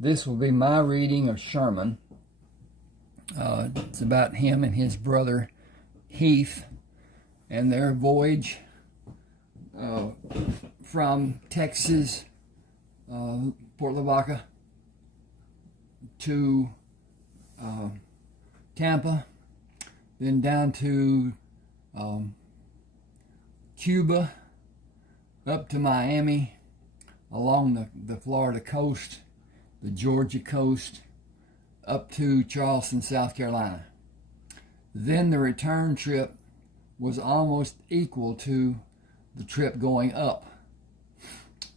This will be my reading of Sherman. It's about him and his brother Heath and their voyage from Texas, Port Lavaca, to Tampa, then down to Cuba, up to Miami, along the Florida coast, the Georgia coast, up to Charleston, South Carolina. Then the return trip was almost equal to the trip going up.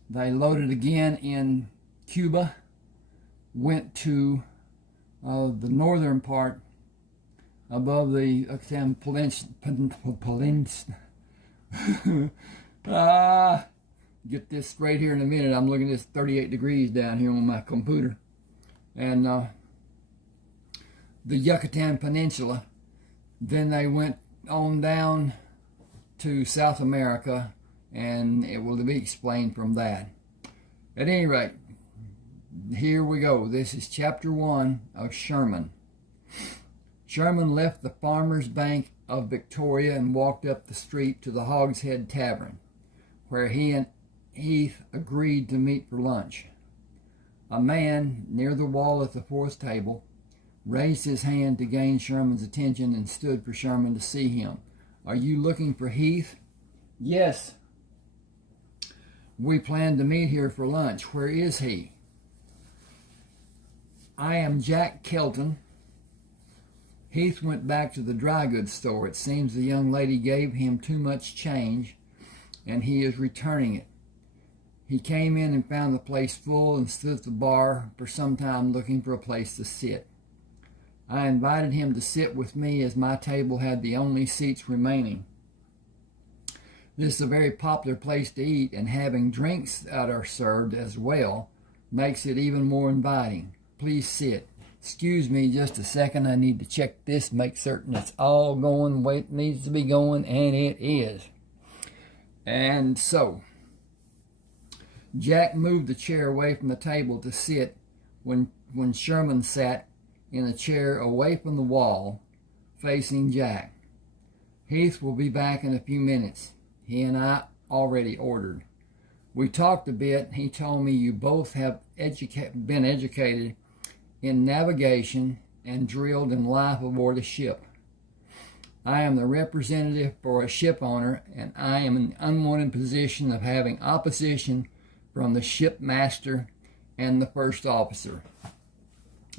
They loaded again in Cuba, went to the northern part above the get this straight here in a minute. I'm looking at this 38 degrees down here on my computer. And the Yucatan Peninsula. Then they went on down to South America, and it will be explained from that. At any rate, here we go. This is chapter 1 of Sherman. Sherman left the Farmer's Bank of Victoria and walked up the street to the Hogshead Tavern, where he and Heath agreed to meet for lunch. A man near the wall at the fourth table raised his hand to gain Sherman's attention and stood for Sherman to see him. "Are you looking for Heath?" "Yes. We planned to meet here for lunch. Where is he?" "I am Jack Kelton." Heath went back to the dry goods store. It seems the young lady gave him too much change, and he is returning it. He came in and found the place full and stood at the bar for some time looking for a place to sit. I invited him to sit with me as my table had the only seats remaining. This is a very popular place to eat, and having drinks that are served as well makes it even more inviting. Please sit. Excuse me just a second. I need to check this, make certain it's all going the way it needs to be going, and it is. And so, Jack moved the chair away from the table to sit when Sherman sat in a chair away from the wall, facing Jack. "Heath will be back in a few minutes. He and I already ordered. We talked a bit. He told me you both have been educated in navigation and drilled in life aboard a ship. I am the representative for a ship owner, and I am in the unwanted position of having opposition from the shipmaster and the first officer.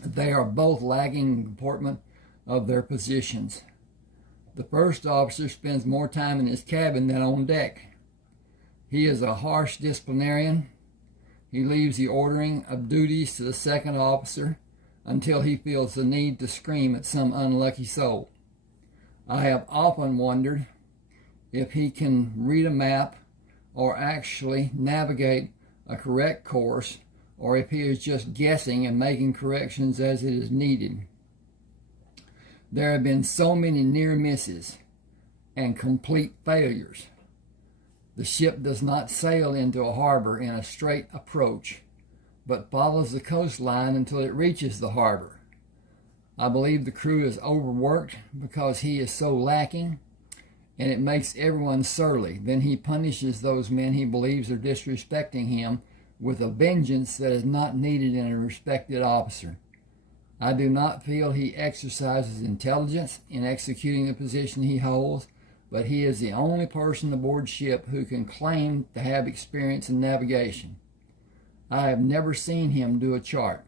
They are both lacking in comportment of their positions. The first officer spends more time in his cabin than on deck. He is a harsh disciplinarian. He leaves the ordering of duties to the second officer until he feels the need to scream at some unlucky soul. I have often wondered if he can read a map or actually navigate a correct course, or if he is just guessing and making corrections as it is needed. There have been so many near misses and complete failures. The ship does not sail into a harbor in a straight approach, but follows the coastline until it reaches the harbor. I believe the crew is overworked because he is so lacking, and it makes everyone surly. Then he punishes those men he believes are disrespecting him with a vengeance that is not needed in a respected officer. I do not feel he exercises intelligence in executing the position he holds, but he is the only person aboard ship who can claim to have experience in navigation. I have never seen him do a chart.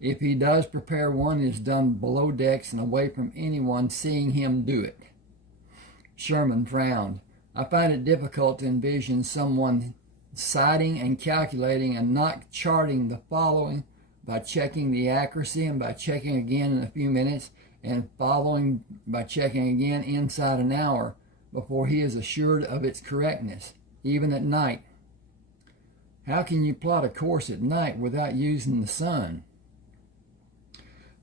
If he does prepare one, it is done below decks and away from anyone seeing him do it." Sherman frowned. "I find it difficult to envision someone citing and calculating and not charting the following by checking the accuracy and by checking again in a few minutes and following by checking again inside an hour before he is assured of its correctness, even at night. How can you plot a course at night without using the sun?"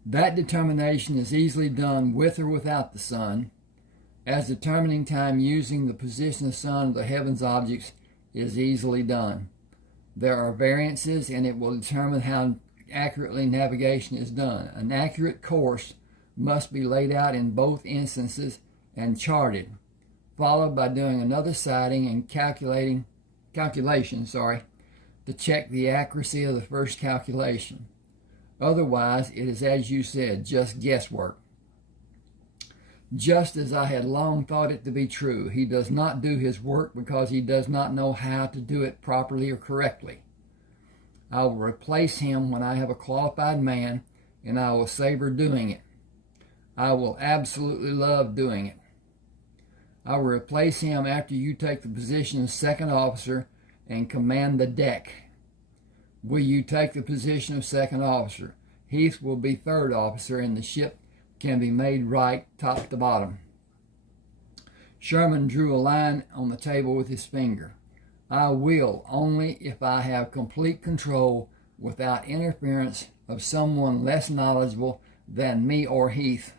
"That determination is easily done with or without the sun, as determining time using the position of the sun of the heavens objects is easily done. There are variances, and it will determine how accurately navigation is done. An accurate course must be laid out in both instances and charted, followed by doing another sighting and calculation to check the accuracy of the first calculation. Otherwise, it is, as you said, just guesswork. Just as I had long thought it to be true, he does not do his work because he does not know how to do it properly or correctly. I will replace him when I have a qualified man, and I will savor doing it. I will absolutely love doing it. I will replace him after you take the position of second officer and command the deck. Will you take the position of second officer? Heath will be third officer, and the ship can be made right top to bottom. Sherman drew a line on the table with his finger. I will only if I have complete control without interference of someone less knowledgeable than me or Heath,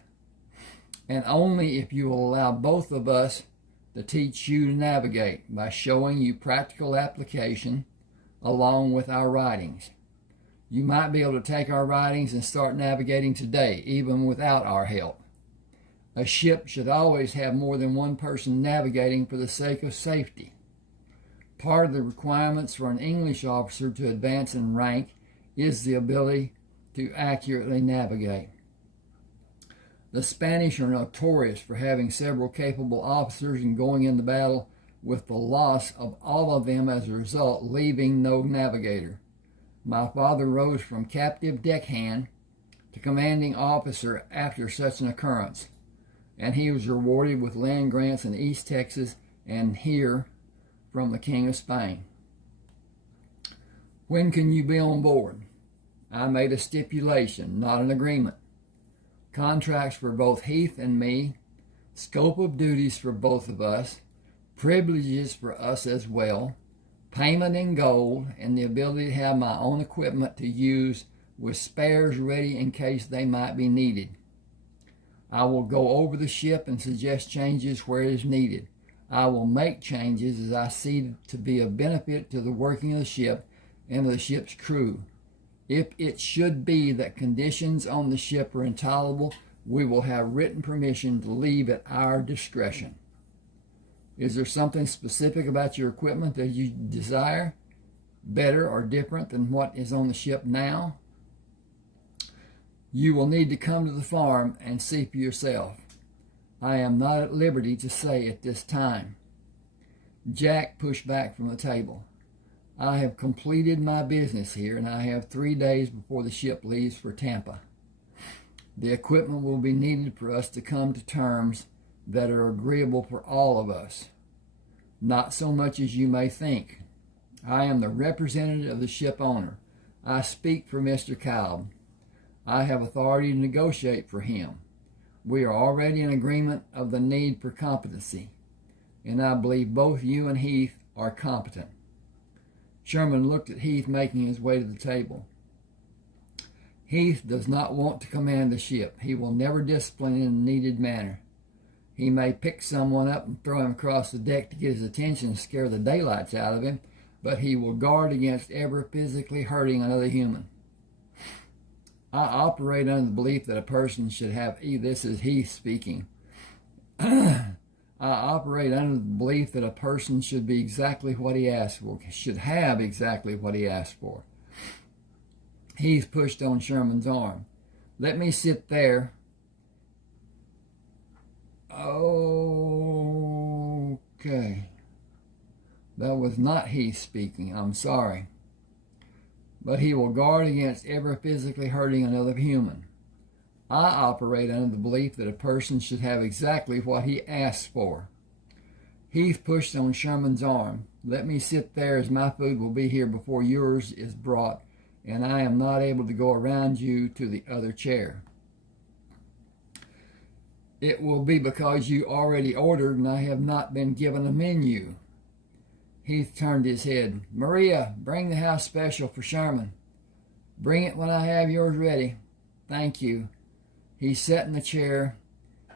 and only if you will allow both of us to teach you to navigate by showing you practical application along with our writings. You might be able to take our writings and start navigating today, even without our help. A ship should always have more than one person navigating for the sake of safety. Part of the requirements for an English officer to advance in rank is the ability to accurately navigate. The Spanish are notorious for having several capable officers and going into battle with the loss of all of them as a result, leaving no navigator. My father rose from captive deckhand to commanding officer after such an occurrence, and he was rewarded with land grants in East Texas and here from the King of Spain. When can you be on board? I made a stipulation, not an agreement. Contracts for both Heath and me, scope of duties for both of us, privileges for us as well, payment in gold, and the ability to have my own equipment to use with spares ready in case they might be needed. I will go over the ship and suggest changes where it is needed. I will make changes as I see to be of benefit to the working of the ship and of the ship's crew. If it should be that conditions on the ship are intolerable, we will have written permission to leave at our discretion. Is there something specific about your equipment that you desire, better or different than what is on the ship now? You will need to come to the farm and see for yourself. I am not at liberty to say at this time. Jack pushed back from the table. I have completed my business here, and I have 3 days before the ship leaves for Tampa. The equipment will be needed for us to come to terms that are agreeable for all of us. Not so much as you may think. I am the representative of the ship owner. I speak for Mr. Kalb. I have authority to negotiate for him. We are already in agreement of the need for competency, and I believe both you and Heath are competent. Sherman looked at Heath making his way to the table. Heath does not want to command the ship. He will never discipline in a needed manner. He may pick someone up and throw him across the deck to get his attention and scare the daylights out of him, but he will guard against ever physically hurting another human. I operate under the belief that a person should have, this is Heath speaking. I operate under the belief that a person should be exactly what he asks for, should have exactly what he asks for. Heath pushed on Sherman's arm. Let me sit there. Okay. That was not Heath speaking. I'm sorry. But he will guard against ever physically hurting another human. I operate under the belief that a person should have exactly what he asks for. Heath pushed on Sherman's arm. Let me sit there, as my food will be here before yours is brought, and I am not able to go around you to the other chair. It will be because you already ordered and I have not been given a menu. Heath turned his head. Maria, bring the house special for Sherman. Bring it when I have yours ready. Thank you. He sat in the chair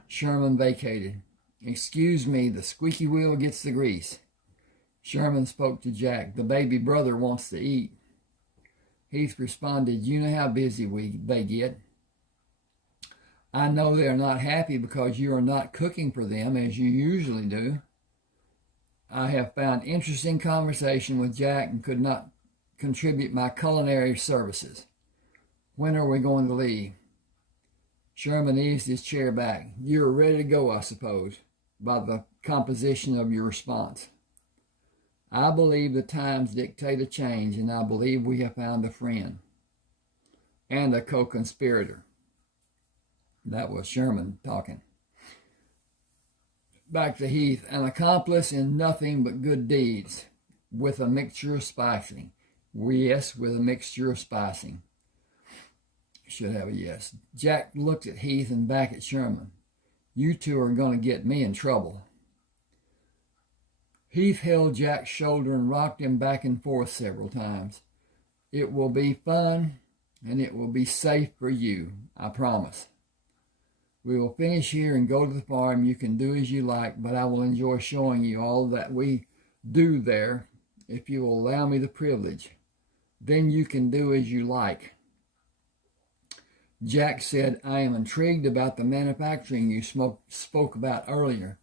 Sherman vacated. Excuse me, the squeaky wheel gets the grease. Sherman spoke to Jack. The baby brother wants to eat. Heath responded, you know how busy they get. I know they are not happy because you are not cooking for them as you usually do. I have found interesting conversation with Jack and could not contribute my culinary services. When are we going to leave? Sherman eased his chair back. You're ready to go, I suppose, by the composition of your response. I believe the times dictate a change, and I believe we have found a friend and a co-conspirator. That was Sherman talking. Back to Heath. An accomplice in nothing but good deeds, with a mixture of spicing. Yes, with a mixture of spicing. Should have a yes. Jack looked at Heath and back at Sherman. You two are going to get me in trouble. Heath held Jack's shoulder and rocked him back and forth several times. It will be fun, and it will be safe for you, I promise. We will finish here and go to the farm. You can do as you like, but I will enjoy showing you all that we do there, if you will allow me the privilege. Then you can do as you like. Jack said, I am intrigued about the manufacturing you spoke about earlier.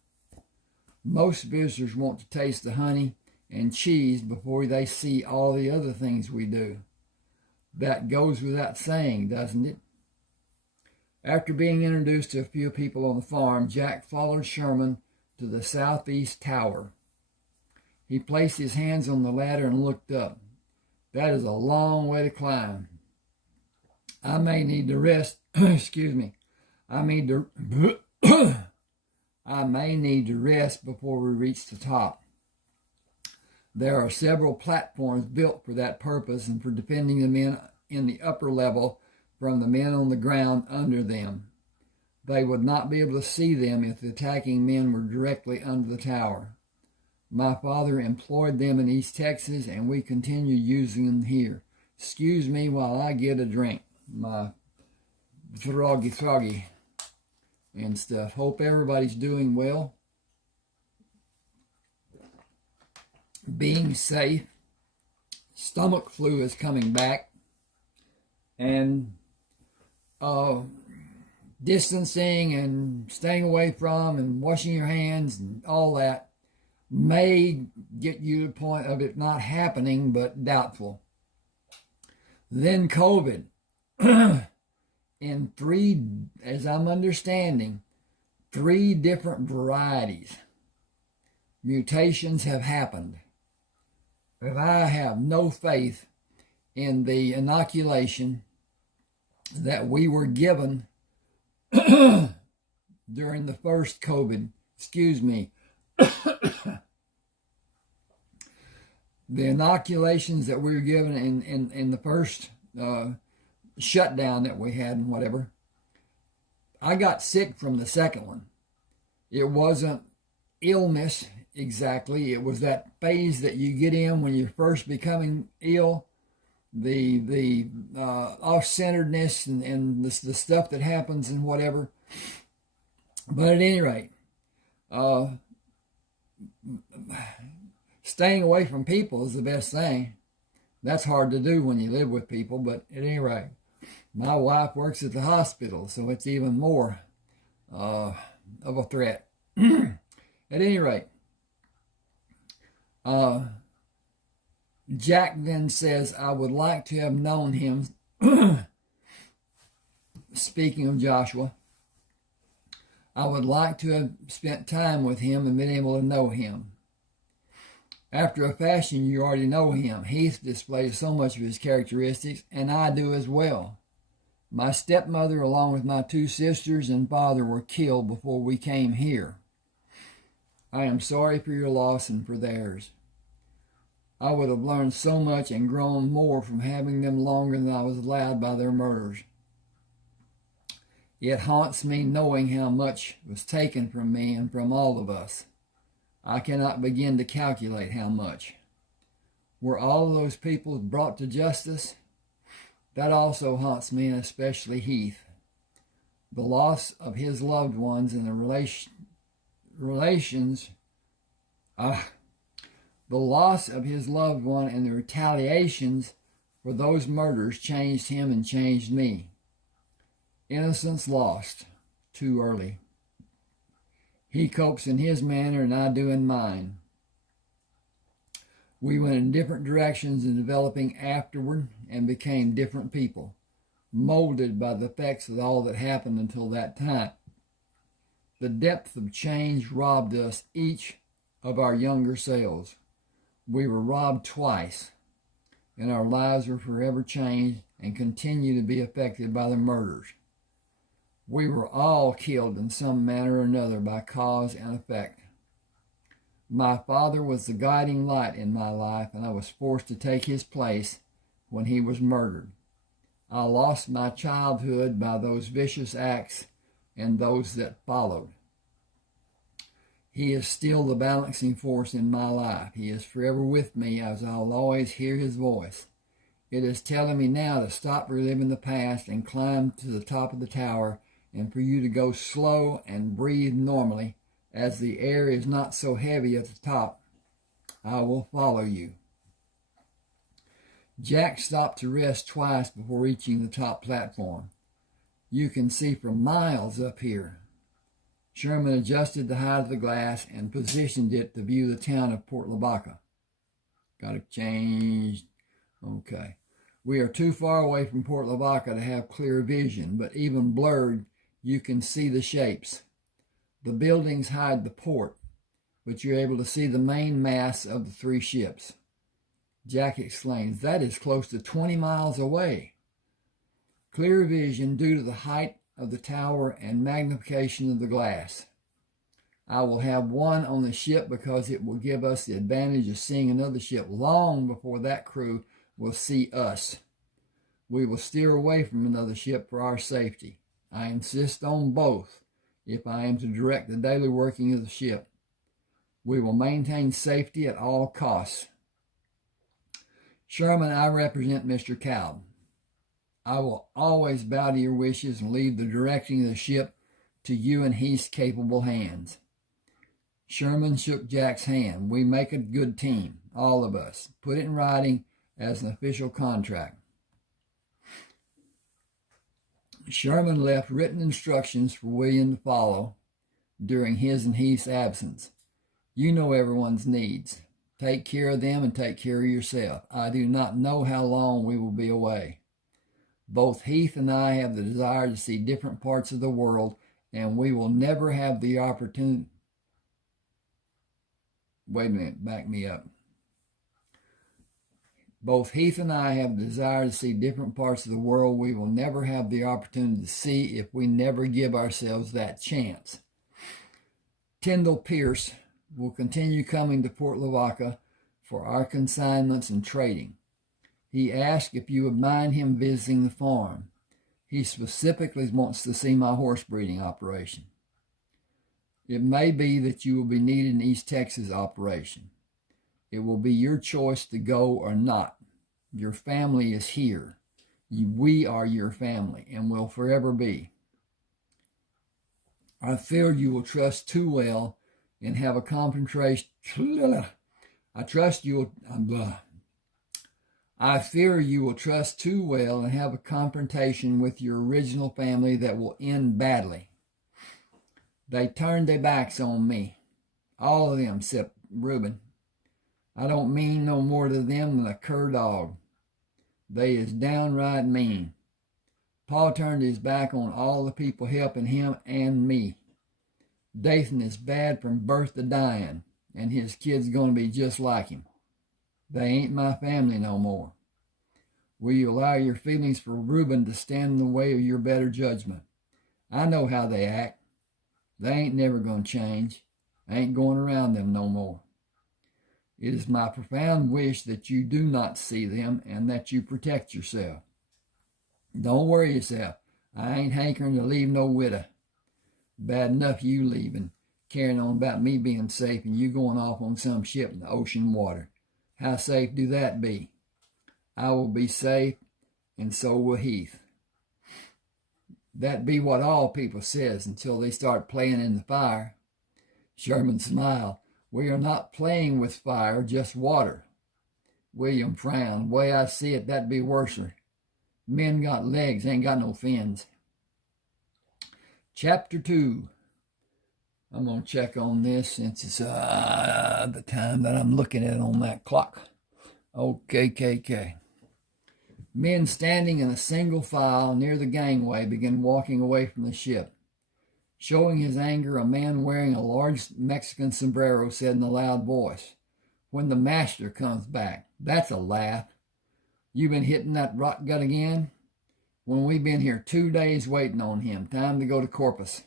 Most visitors want to taste the honey and cheese before they see all the other things we do. That goes without saying, doesn't it? After being introduced to a few people on the farm, Jack followed Sherman to the southeast tower. He placed his hands on the ladder and looked up. That is a long way to climb. I may need to rest. Excuse me. I may need to rest before we reach the top. There are several platforms built for that purpose and for defending the men in the upper level from the men on the ground under them. They would not be able to see them if the attacking men were directly under the tower. My father employed them in East Texas, and we continue using them here. Excuse me while I get a drink. My froggy and stuff. Hope everybody's doing well, being safe. Stomach flu is coming back, and distancing and staying away from and washing your hands and all that may get you to the point of it not happening, but doubtful. Then COVID. In three, as I'm understanding, 3 different varieties. Mutations have happened. But I have no faith in the inoculation that we were given during the first COVID. Excuse me. The inoculations that we were given in the first shutdown that we had and whatever. I got sick from the second one. It wasn't illness exactly. It was that phase that you get in when you're first becoming ill. The off-centeredness and the stuff that happens and whatever. But at any rate, staying away from people is the best thing. That's hard to do when you live with people, but at any rate, my wife works at the hospital, so it's even more of a threat. At any rate, Jack then says, I would like to have known him, speaking of Joshua, I would like to have spent time with him and been able to know him. After a fashion, you already know him. Heath displays so much of his characteristics, and I do as well. My stepmother, along with my 2 sisters and father, were killed before we came here. I am sorry for your loss and for theirs. I would have learned so much and grown more from having them longer than I was allowed by their murders. It haunts me knowing how much was taken from me and from all of us. I cannot begin to calculate how much. Were all of those people brought to justice? That also haunts me, and especially Heath. The loss of his loved ones and the The loss of his loved one and the retaliations for those murders changed him and changed me. Innocence lost too early. He copes in his manner and I do in mine. We went in different directions in developing afterward and became different people, molded by the effects of all that happened until that time. The depth of change robbed us each of our younger selves. We were robbed twice, and our lives were forever changed and continue to be affected by the murders. We were all killed in some manner or another by cause and effect. My father was the guiding light in my life, and I was forced to take his place when he was murdered. I lost my childhood by those vicious acts and those that followed. He is still the balancing force in my life. He is forever with me as I'll always hear his voice. It is telling me now to stop reliving the past and climb to the top of the tower, and for you to go slow and breathe normally as the air is not so heavy at the top. I will follow you. Jack stopped to rest twice before reaching the top platform. You can see for miles up here. Sherman adjusted the height of the glass and positioned it to view the town of Port Lavaca. Got to change. Okay. We are too far away from Port Lavaca to have clear vision, but even blurred, you can see the shapes. The buildings hide the port, but you're able to see the main mass of the three ships. Jack exclaims, "That is close to 20 miles away." Clear vision due to the height of the tower and magnification of the glass. I will have one on the ship because it will give us the advantage of seeing another ship long before that crew will see us. We will steer away from another ship for our safety. I insist on both if I am to direct the daily working of the ship. We will maintain safety at all costs. Sherman, I represent Mr. Cowden. I will always bow to your wishes and leave the directing of the ship to you and Heath's capable hands. Sherman shook Jack's hand. We make a good team, all of us. Put it in writing as an official contract. Sherman left written instructions for William to follow during his and Heath's absence. You know everyone's needs. Take care of them and take care of yourself. I do not know how long we will be away. Both Heath and I have the desire to see different parts of the world, and we will never have the opportunity. Wait a minute, back me up. Both Heath and I have the desire to see different parts of the world we will never have the opportunity to see if we never give ourselves that chance. Tyndall Pierce will continue coming to Port Lavaca for our consignments and trading. He asked if you would mind him visiting the farm. He specifically wants to see my horse breeding operation. It may be that you will be needed in East Texas operation. It will be your choice to go or not. Your family is here. We are your family and will forever be. I fear you will trust too well and have a confrontation. I fear you will trust too well and have a confrontation with your original family that will end badly. They turned their backs on me. All of them except Reuben. I don't mean no more to them than a cur dog. They is downright mean. Paul turned his back on all the people helping him and me. Dathan is bad from birth to dying, and his kid's going to be just like him. They ain't my family no more. Will you allow your feelings for Reuben to stand in the way of your better judgment? I know how they act. They ain't never going to change. I ain't going around them no more. It is my profound wish that you do not see them and that you protect yourself. Don't worry yourself. I ain't hankering to leave no widow. Bad enough you leaving, carrying on about me being safe and you going off on some ship in the ocean water. How safe do that be? I will be safe, and so will Heath. That be what all people says until they start playing in the fire. Sherman smiled. We are not playing with fire, just water. William frowned. Way I see it, that'd be worser. Men got legs, ain't got no fins. Chapter 2. I'm going to check on this since it's the time that I'm looking at on that clock. Okay. Men standing in a single file near the gangway began walking away from the ship. Showing his anger, a man wearing a large Mexican sombrero said in a loud voice, "When the master comes back." That's a laugh. You been hitting that rot gut again? When we've been here 2 days waiting on him. Time to go to Corpus.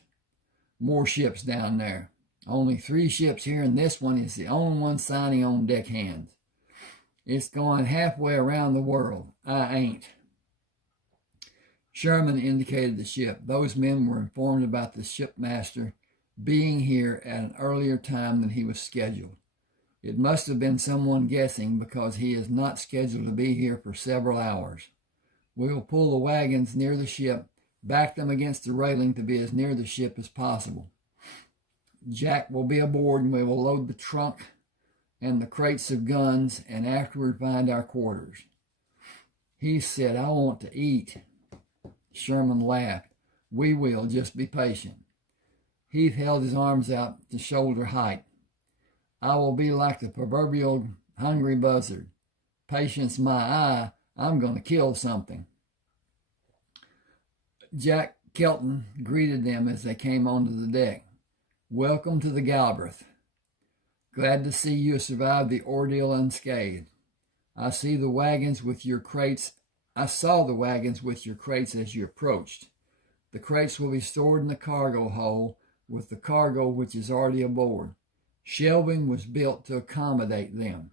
More ships down there. Only 3 ships here, and this one is the only one signing on deck hands. It's going halfway around the world. I ain't. Sherman indicated the ship. Those men were informed about the shipmaster being here at an earlier time than he was scheduled. It must have been someone guessing, because he is not scheduled to be here for several hours. We will pull the wagons near the ship, back them against the railing to be as near the ship as possible. Jack will be aboard, and we will load the trunk and the crates of guns, and afterward find our quarters. He said, "I want to eat." Sherman laughed. "We will, just be patient." Heath held his arms out to shoulder height. "I will be like the proverbial hungry buzzard. Patience my eye, I'm going to kill something." Jack Kelton greeted them as they came onto the deck. "Welcome to the Galwerth. Glad to see you survived the ordeal unscathed. I saw the wagons with your crates as you approached. The crates will be stored in the cargo hold with the cargo which is already aboard. Shelving was built to accommodate them.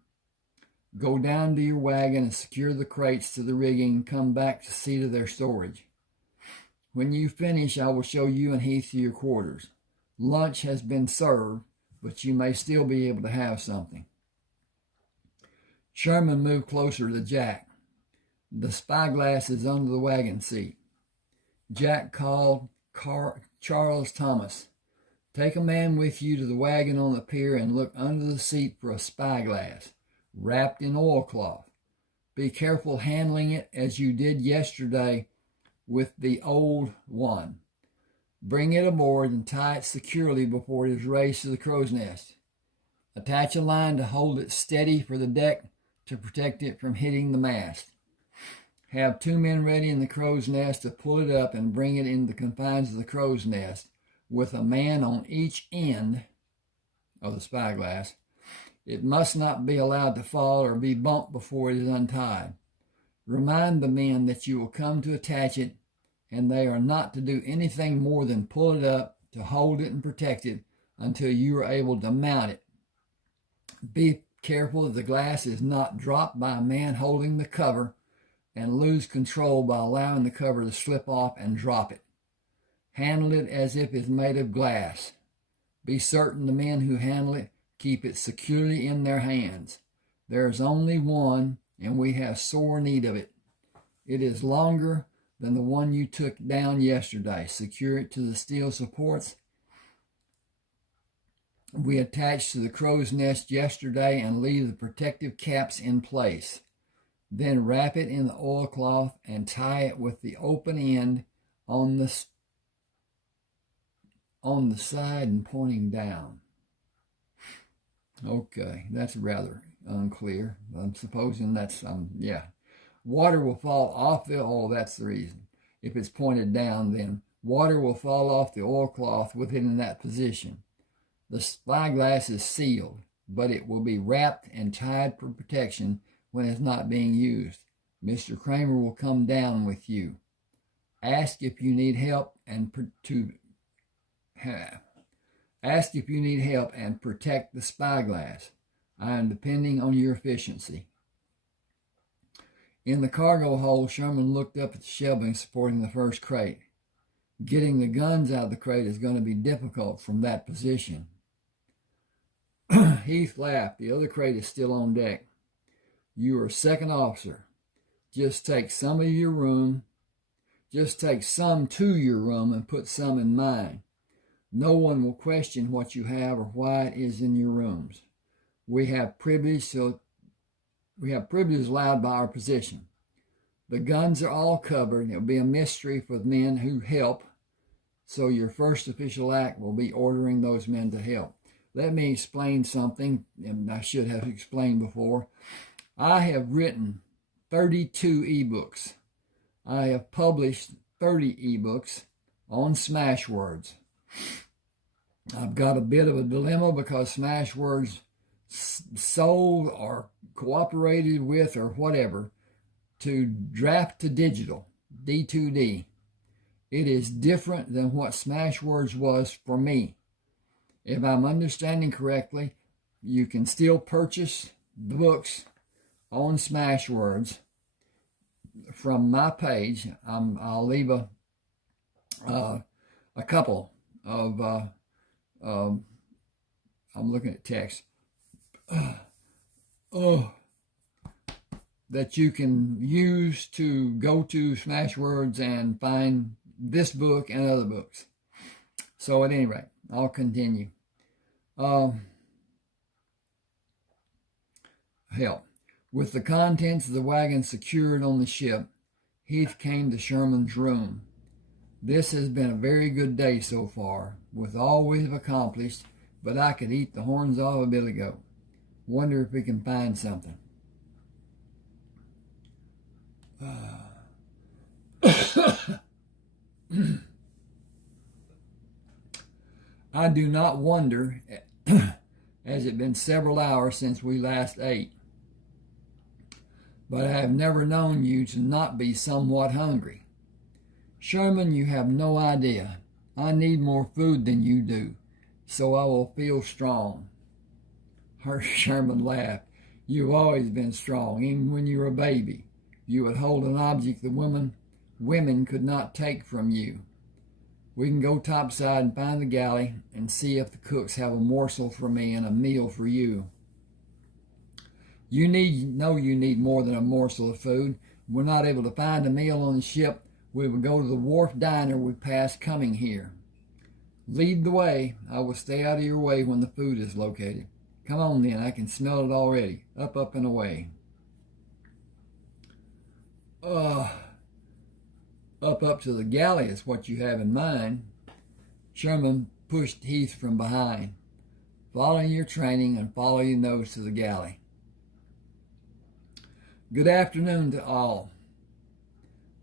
Go down to your wagon and secure the crates to the rigging and come back to see to their storage. When you finish, I will show you and Heath to your quarters. Lunch has been served, but you may still be able to have something." Sherman moved closer to Jack. "The spyglass is under the wagon seat." Jack called Charles Thomas. "Take a man with you to the wagon on the pier and look under the seat for a spyglass, wrapped in oilcloth. Be careful handling it as you did yesterday with the old one. Bring it aboard and tie it securely before it is raised to the crow's nest. Attach a line to hold it steady for the deck to protect it from hitting the mast. Have 2 men ready in the crow's nest to pull it up and bring it in the confines of the crow's nest, with a man on each end of the spyglass. It must not be allowed to fall or be bumped before it is untied. Remind the men that you will come to attach it, and they are not to do anything more than pull it up to hold it and protect it until you are able to mount it. Be careful that the glass is not dropped by a man holding the cover and lose control by allowing the cover to slip off and drop it. Handle it as if it's made of glass. Be certain the men who handle it keep it securely in their hands. There is only one, and we have sore need of it. It is longer than the one you took down yesterday. Secure it to the steel supports we attached to the crow's nest yesterday and leave the protective caps in place. Then wrap it in the oilcloth and tie it with the open end on the side and pointing down." Okay, that's rather unclear. I'm supposing that's, Water will fall off that's the reason. If it's pointed down, then water will fall off the oilcloth with it in that position. The spyglass is sealed, but it will be wrapped and tied for protection when it's not being used. Mr. Kramer will come down with you. Ask if you need help and protect the spyglass. I am depending on your efficiency. In the cargo hold, Sherman looked up at the shelving supporting the first crate. Getting the guns out of the crate is going to be difficult from that position. Heath laughed. The other crate is still on deck. You are second officer. Just take some to your room and put some in mine. No one will question what you have or why it is in your rooms. We have privilege allowed by our position. The guns are all covered. It will be a mystery for the men who help. So your first official act will be ordering those men to help. Let me explain something, and I should have explained before. I have written 32 ebooks. I have published 30 ebooks on Smashwords. I've got a bit of a dilemma because Smashwords sold or cooperated with or whatever to draft to digital, D2D. It is different than what Smashwords was for me. If I'm understanding correctly, you can still purchase the books on Smashwords from my page. I'll leave a couple of, I'm looking at text, that you can use to go to Smashwords and find this book and other books. So at any rate, I'll continue. Help. With the contents of the wagon secured on the ship, Heath came to Sherman's room. This has been a very good day so far, with all we have accomplished, but I could eat the horns off a billy goat. Wonder if we can find something. I do not wonder, as it been several hours since we last ate. But I have never known you to not be somewhat hungry. Sherman, you have no idea. I need more food than you do, so I will feel strong. Sherman laughed. You've always been strong, even when you were a baby. You would hold an object the women could not take from you. We can go topside and find the galley and see if the cooks have a morsel for me and a meal for you. You need more than a morsel of food. If we're not able to find a meal on the ship, we will go to the wharf diner we passed coming here. Lead the way. I will stay out of your way when the food is located. Come on then, I can smell it already. Up, up, and away. Up to the galley is what you have in mind. Sherman pushed Heath from behind. Follow your training and follow your nose to the galley. Good afternoon to all.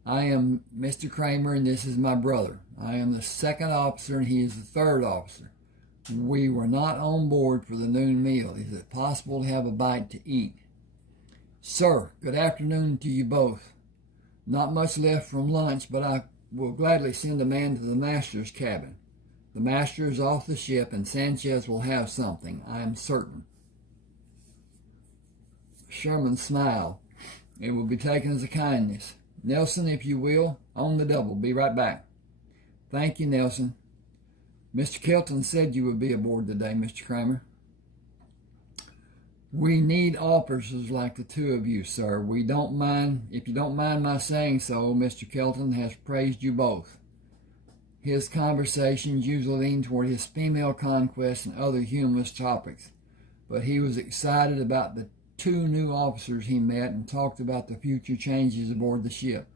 I am Mr. Kramer and this is my brother. I am the second officer and he is the third officer. We were not on board for the noon meal. Is it possible to have a bite to eat? Sir, good afternoon to you both. Not much left from lunch, but I will gladly send a man to the master's cabin. The master is off the ship, and Sanchez will have something, I am certain. Sherman smiled. It will be taken as a kindness. Nelson, if you will, on the double. Be right back. Thank you, Nelson. Mr. Kelton said you would be aboard today, Mr. Kramer. We need officers like the two of you, sir. We don't mind, if you don't mind my saying so, Mr. Kelton has praised you both. His conversations usually lean toward his female conquest and other humorous topics, but he was excited about the two new officers he met and talked about the future changes aboard the ship.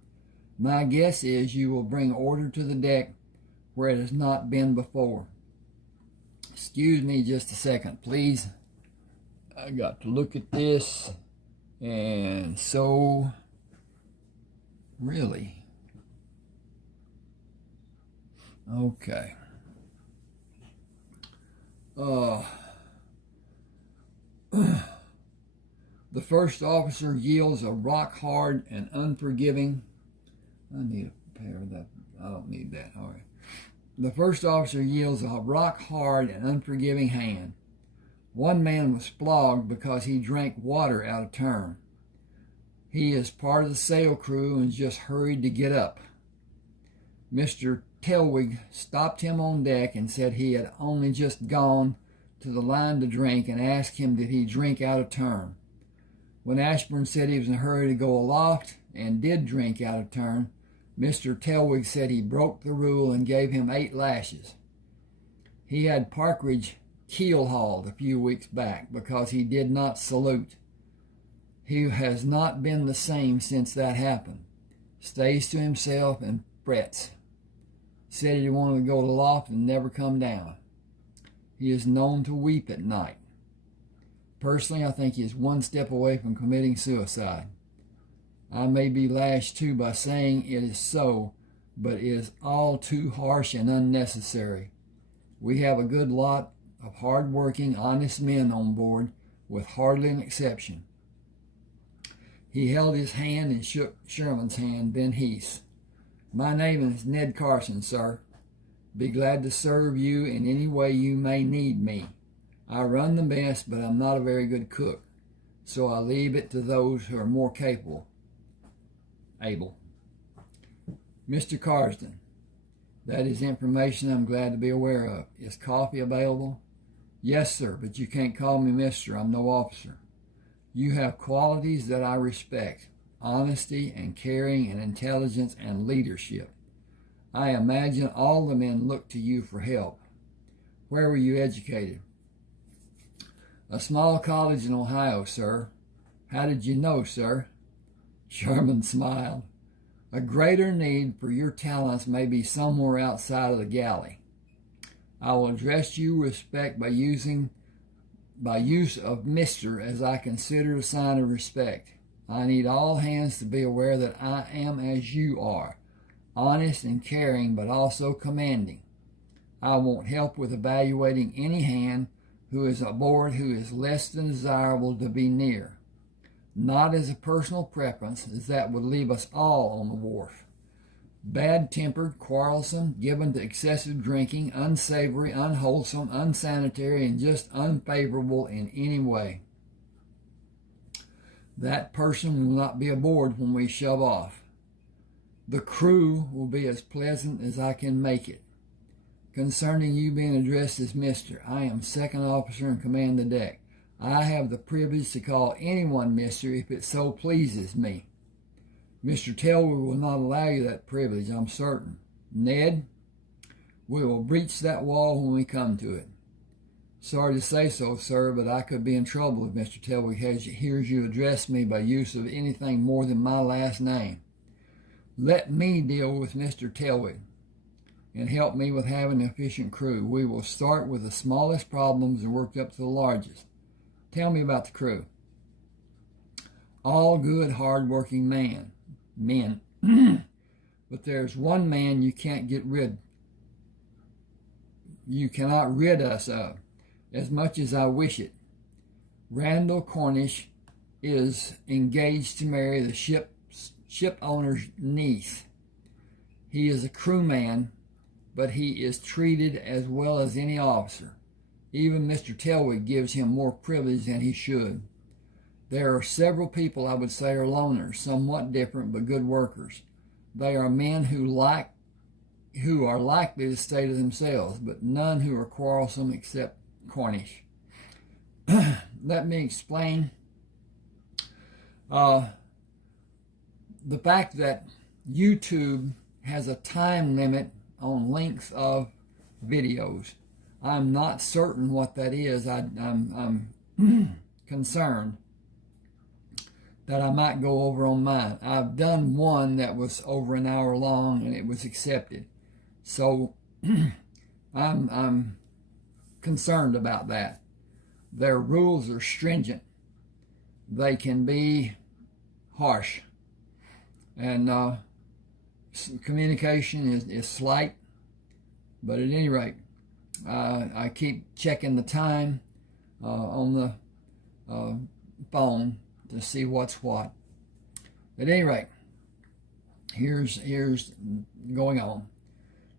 My guess is you will bring order to the deck where it has not been before. Excuse me just a second, please. I got to look at this, and so, really, okay. The first officer yields a rock-hard and unforgiving, I need a pair of that, I don't need that, all right. The first officer yields a rock-hard and unforgiving hand. One man was flogged because he drank water out of turn. He is part of the sail crew and just hurried to get up. Mr. Telwig stopped him on deck and said he had only just gone to the line to drink and asked him did he drink out of turn. When Ashburn said he was in a hurry to go aloft and did drink out of turn, Mr. Telwig said he broke the rule and gave him 8 lashes. He had Partridge keel hauled a few weeks back because he did not salute. He has not been the same since that happened. Stays to himself and frets. Said he wanted to go to loft and never come down. He is known to weep at night. Personally, I think he is one step away from committing suicide. I may be lashed too by saying it is so, but it is all too harsh and unnecessary. We have a good lot of hard-working, honest men on board, with hardly an exception. He held his hand and shook Sherman's hand, then Heath's. My name is Ned Carson, sir. Be glad to serve you in any way you may need me. I run the mess, but I'm not a very good cook, so I leave it to those who are more able. Mr. Carsden, that is information I'm glad to be aware of. Is coffee available? Yes, sir, but you can't call me mister. I'm no officer. You have qualities that I respect: honesty and caring and intelligence and leadership. I imagine all the men look to you for help. Where were you educated? A small college in Ohio, sir. How did you know, sir? Sherman smiled. A greater need for your talents may be somewhere outside of the galley. I will address you with respect by use of Mr. as I consider a sign of respect. I need all hands to be aware that I am as you are, honest and caring, but also commanding. I want help with evaluating any hand who is aboard who is less than desirable to be near. Not as a personal preference, as that would leave us all on the wharf. Bad-tempered, quarrelsome, given to excessive drinking, unsavory, unwholesome, unsanitary, and just unfavorable in any way. That person will not be aboard when we shove off. The crew will be as pleasant as I can make it. Concerning you being addressed as Mr., I am second officer in command of the deck. I have the privilege to call anyone Mr. if it so pleases me. Mr. Taylor will not allow you that privilege, I'm certain. Ned, we will breach that wall when we come to it. Sorry to say so, sir, but I could be in trouble if Mr. Taylor hears you address me by use of anything more than my last name. Let me deal with Mr. Taylor and help me with having an efficient crew. We will start with the smallest problems and work up to the largest. Tell me about the crew. All good, hard-working men. But there's one man you cannot rid us of, as much as I wish it. Randall Cornish is engaged to marry the ship owner's niece. He is a crewman, but he is treated as well as any officer. Even Mr. Telwig gives him more privilege than he should. There are several people I would say are loners, somewhat different but good workers. They are men who are likely to stay to themselves, but none who are quarrelsome except Cornish. Let me explain the fact that YouTube has a time limit on length of videos. I'm not certain what that is. I'm concerned that I might go over on mine. I've done one that was over an hour long and it was accepted. So I'm concerned about that. Their rules are stringent. They can be harsh. And communication is slight. But at any rate, I keep checking the time on the phone to see what's what. At any rate, here's going on.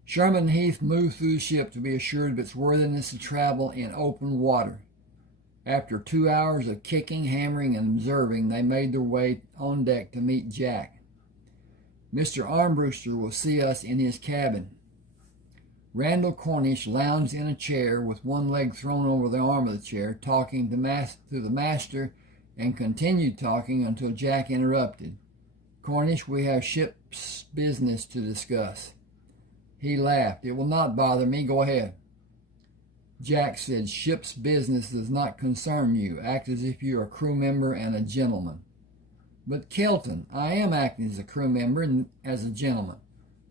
Sherman and Heath moved through the ship to be assured of its worthiness to travel in open water. After 2 hours of kicking, hammering, and observing, they made their way on deck to meet Jack. Mr. Armbruster will see us in his cabin. Randall Cornish lounged in a chair with one leg thrown over the arm of the chair, talking to the master, and continued talking until Jack interrupted. Cornish, we have ship's business to discuss. He laughed. It will not bother me. Go ahead. Jack said, "Ship's business does not concern you. Act as if you are a crew member and a gentleman." "But Kelton, I am acting as a crew member and as a gentleman.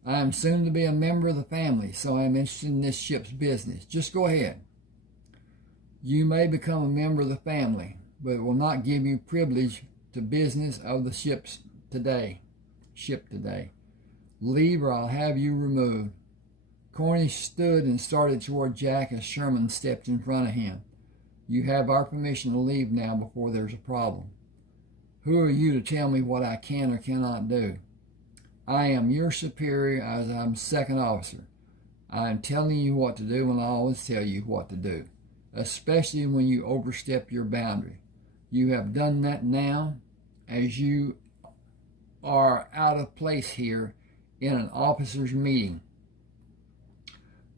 I am soon to be a member of the family, so I am interested in this ship's business. Just go ahead." "You may become a member of the family, but it will not give you privilege to business of the ship today. Leave or I'll have you removed." Cornish stood and started toward Jack as Sherman stepped in front of him. "You have our permission to leave now before there's a problem." "Who are you to tell me what I can or cannot do?" "I am your superior as I'm second officer. I am telling you what to do, and I always tell you what to do, especially when you overstep your boundary. You have done that now, as you are out of place here in an officers' meeting."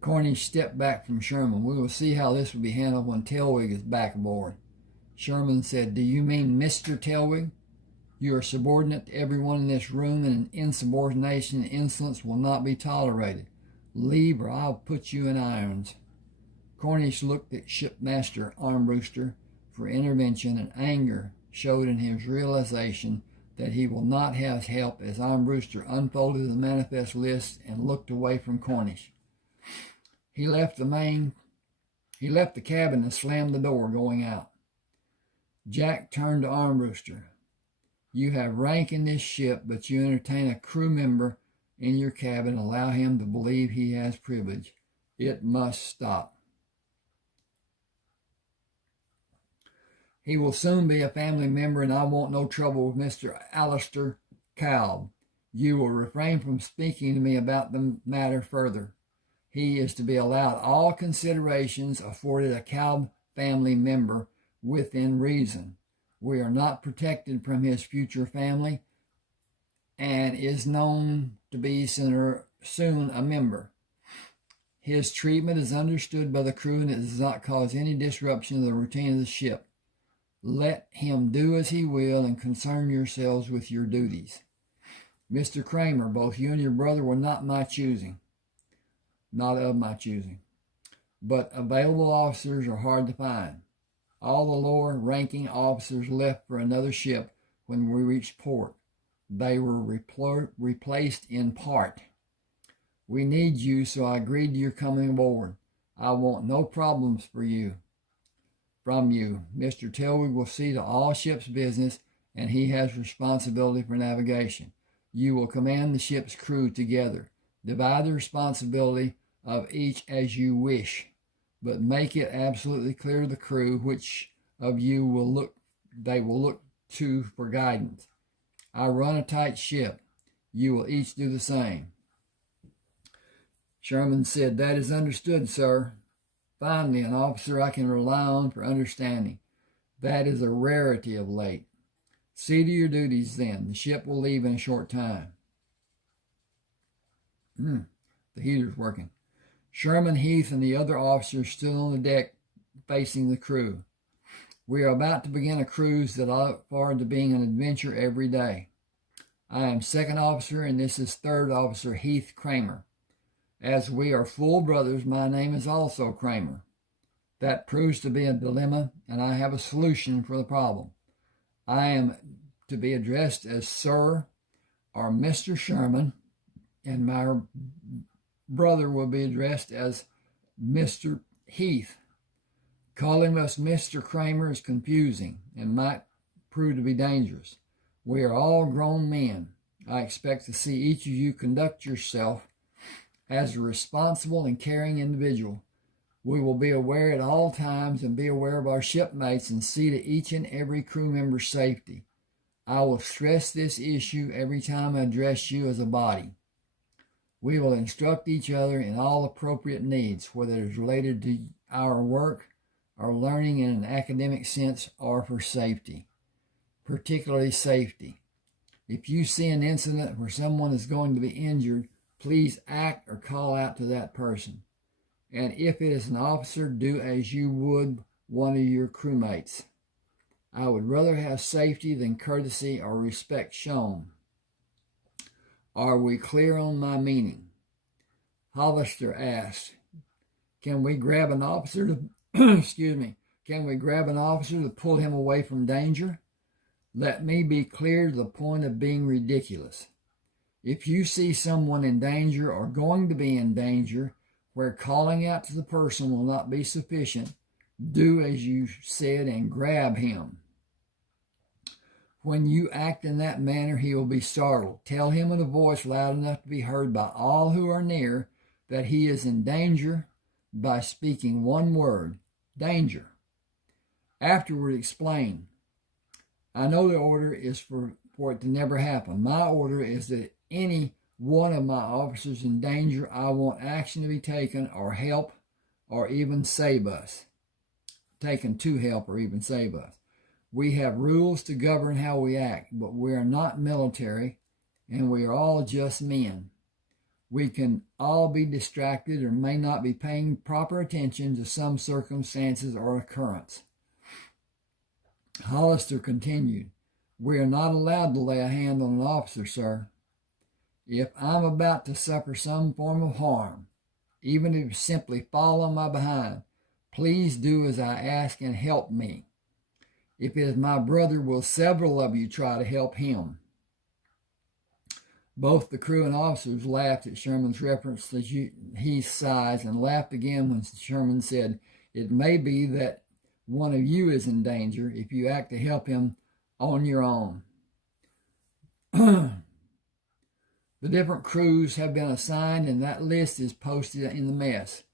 Cornish stepped back from Sherman. "We will see how this will be handled when Telwig is back aboard." Sherman said, "Do you mean Mr. Telwig? You are subordinate to everyone in this room, and insubordination and insolence will not be tolerated. Leave or I'll put you in irons." Cornish looked at Shipmaster Armbruster for intervention, and anger showed in his realization that he will not have help as Armbruster unfolded the manifest list and looked away from Cornish. He left the cabin and slammed the door, going out. Jack turned to Armbruster. "You have rank in this ship, but you entertain a crew member in your cabin and allow him to believe he has privilege. It must stop. He will soon be a family member, and I want no trouble with Mr. Alistair Calb. You will refrain from speaking to me about the matter further. He is to be allowed all considerations afforded a Calb family member within reason. We are not protected from his future family and is known to be soon a member. His treatment is understood by the crew and it does not cause any disruption of the routine of the ship. Let him do as he will and concern yourselves with your duties. Mr. Kramer, both you and your brother were not of my choosing, but available officers are hard to find. All the lower ranking officers left for another ship when we reached port. They were replaced in part. We need you, so I agreed to your coming aboard. I want no problems from you. Mr. Telwig will see to all ship's business, and he has responsibility for navigation. You will command the ship's crew together. Divide the responsibility of each as you wish, but make it absolutely clear to the crew which of you they will look to for guidance. I run a tight ship. You will each do the same." Sherman said, "That is understood, sir. Finally, an officer I can rely on for understanding. That is a rarity of late. See to your duties then. The ship will leave in a short time." The heater's working. Sherman, Heath, and the other officers stood on the deck facing the crew. "We are about to begin a cruise that I look forward to being an adventure every day. I am second officer, and this is third officer Heath Kramer. As we are full brothers, my name is also Kramer. That proves to be a dilemma, and I have a solution for the problem. I am to be addressed as Sir or Mr. Sherman, and my brother will be addressed as Mr. Heath. Calling us Mr. Kramer is confusing and might prove to be dangerous. We are all grown men. I expect to see each of you conduct yourself as a responsible and caring individual. We will be aware at all times and be aware of our shipmates and see to each and every crew member's safety. I will stress this issue every time I address you as a body. We will instruct each other in all appropriate needs, whether it is related to our work or learning in an academic sense or for safety, particularly safety. If you see an incident where someone is going to be injured, please act or call out to that person. And if it is an officer, do as you would one of your crewmates. I would rather have safety than courtesy or respect shown. Are we clear on my meaning?" Hollister asked, Can we grab an officer to, excuse me, can we grab an officer to pull him away from danger? Let me be clear to the point of being ridiculous. If you see someone in danger or going to be in danger, where calling out to the person will not be sufficient, do as you said and grab him. When you act in that manner, he will be startled. Tell him in a voice loud enough to be heard by all who are near that he is in danger by speaking one word, danger. Afterward, explain. I know the order is for it to never happen. My order is that any one of my officers in danger, I want action to be taken or help or even save us. Taken to help or even save us. We have rules to govern how we act, but we are not military and we are all just men. We can all be distracted or may not be paying proper attention to some circumstances or occurrence. Hollister continued, we are not allowed to lay a hand on an officer, sir. If I'm about to suffer some form of harm, even if it simply fall on my behind, please do as I ask and help me. If it is my brother, will several of you try to help him? Both the crew and officers laughed at Sherman's reference to Heath's size and laughed again when Sherman said, it may be that one of you is in danger if you act to help him on your own. The different crews have been assigned and that list is posted in the mess.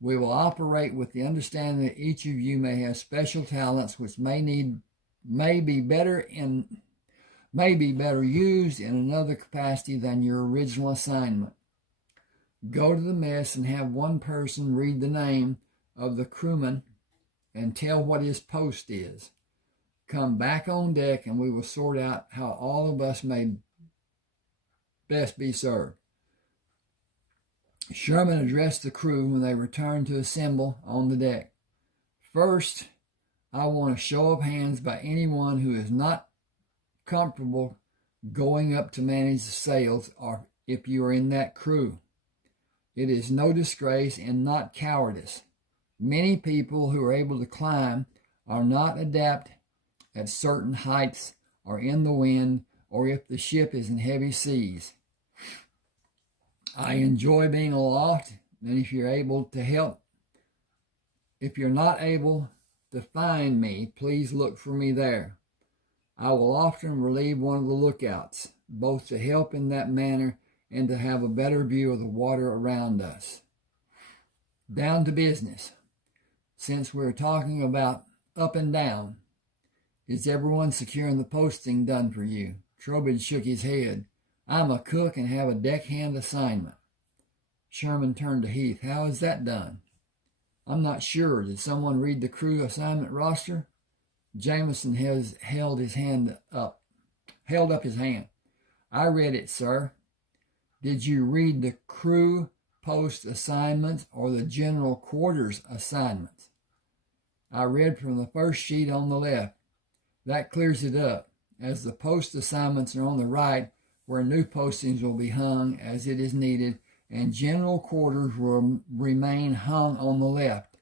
We will operate with the understanding that each of you may have special talents which may be better used in another capacity than your original assignment. Go to the mess and have one person read the name of the crewman and tell what his post is. Come back on deck and we will sort out how all of us may best be served. Sherman addressed the crew when they returned to assemble on the deck. First, I want a show of hands by anyone who is not comfortable going up to manage the sails, or if you are in that crew. It is no disgrace and not cowardice. Many people who are able to climb are not adept at certain heights or in the wind or if the ship is in heavy seas. I enjoy being aloft, and if you're able to help, if you're not able to find me, please look for me there. I will often relieve one of the lookouts, both to help in that manner and to have a better view of the water around us. Down to business. Since we're talking about up and down, is everyone securing the posting done for you? Trowbridge shook his head. I'm a cook and have a deckhand assignment. Sherman turned to Heath. How is that done? I'm not sure. Did someone read the crew assignment roster? Jameson held up his hand. I read it, sir. Did you read the crew post assignments or the general quarters assignments? I read from the first sheet on the left. That clears it up, as the post assignments are on the right, where new postings will be hung as it is needed, and general quarters will remain hung on the left.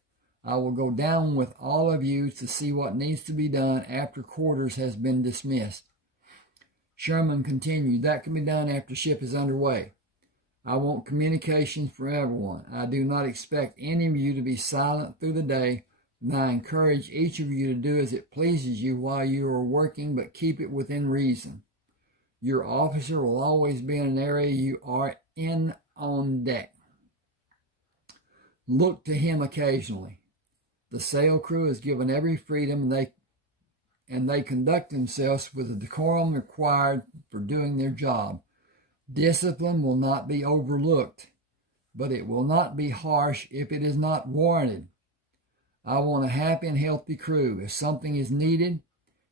I will go down with all of you to see what needs to be done after quarters has been dismissed. Sherman continued, that can be done after ship is underway. I want communications for everyone. I do not expect any of you to be silent through the day, and I encourage each of you to do as it pleases you while you are working, but keep it within reason. Your officer will always be in an area you are in on deck. Look to him occasionally. The sail crew is given every freedom and they conduct themselves with the decorum required for doing their job. Discipline will not be overlooked, but it will not be harsh if it is not warranted. I want a happy and healthy crew. If something is needed,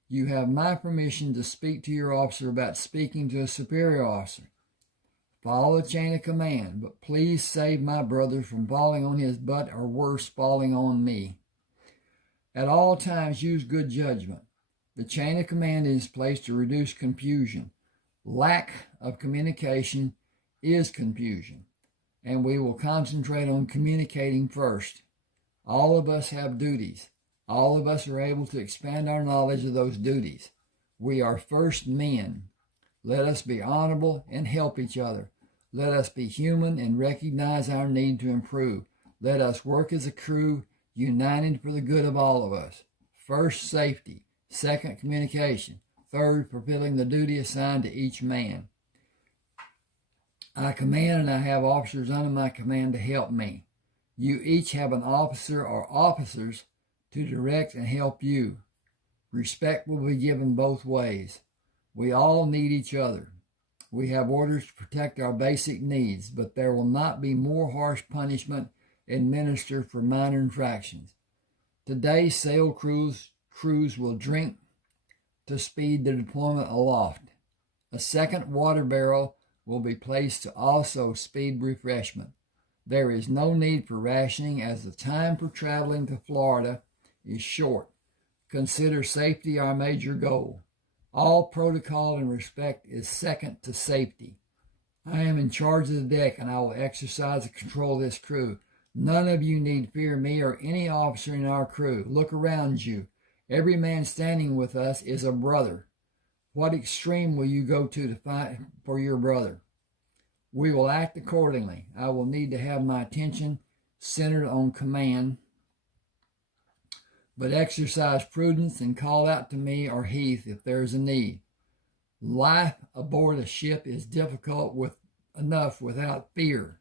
you have my permission to speak to your officer about speaking to a superior officer. Follow the chain of command, but please save my brother from falling on his butt or worse, falling on me. At all times, use good judgment. The chain of command is placed to reduce confusion. Lack of communication is confusion. and we will concentrate on communicating first. All of us have duties. All of us are able to expand our knowledge of those duties. We are first men. Let us be honorable and help each other. Let us be human and recognize our need to improve. Let us work as a crew, united for the good of all of us. First, safety. Second, communication. Third, fulfilling the duty assigned to each man. I command and I have officers under my command to help me. You each have an officer or officers to direct and help you. Respect will be given both ways. We all need each other. We have orders to protect our basic needs, but there will not be more harsh punishment administered for minor infractions. Today, sail crews will drink to speed the deployment aloft. A second water barrel will be placed to also speed refreshment. There is no need for rationing as the time for traveling to Florida is short. Consider safety our major goal. All protocol and respect is second to safety. I am in charge of the deck and I will exercise and control this crew. None of you need fear me or any officer in our crew. Look around you. Every man standing with us is a brother. What extreme will you go to fight for your brother? We will act accordingly. I will need to have my attention centered on command, but exercise prudence and call out to me or Heath if there is a need. Life aboard a ship is difficult enough without fear.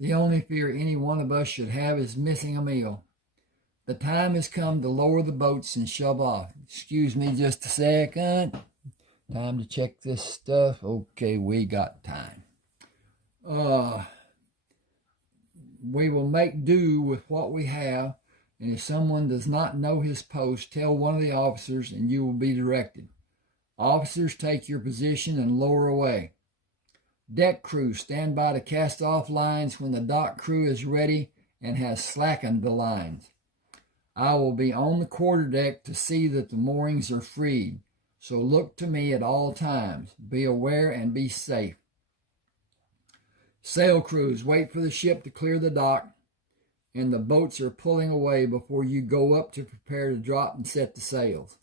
The only fear any one of us should have is missing a meal. The time has come to lower the boats and shove off. Excuse me just a second. Time to check this stuff. Okay, we got time. We will make do with what we have, and if someone does not know his post, tell one of the officers and you will be directed. Officers, take your position and lower away. Deck crew, stand by to cast off lines when the dock crew is ready and has slackened the lines. I will be on the quarterdeck to see that the moorings are freed, so look to me at all times. Be aware and be safe. Sail crews, wait for the ship to clear the dock, and the boats are pulling away before you go up to prepare to drop and set the sails.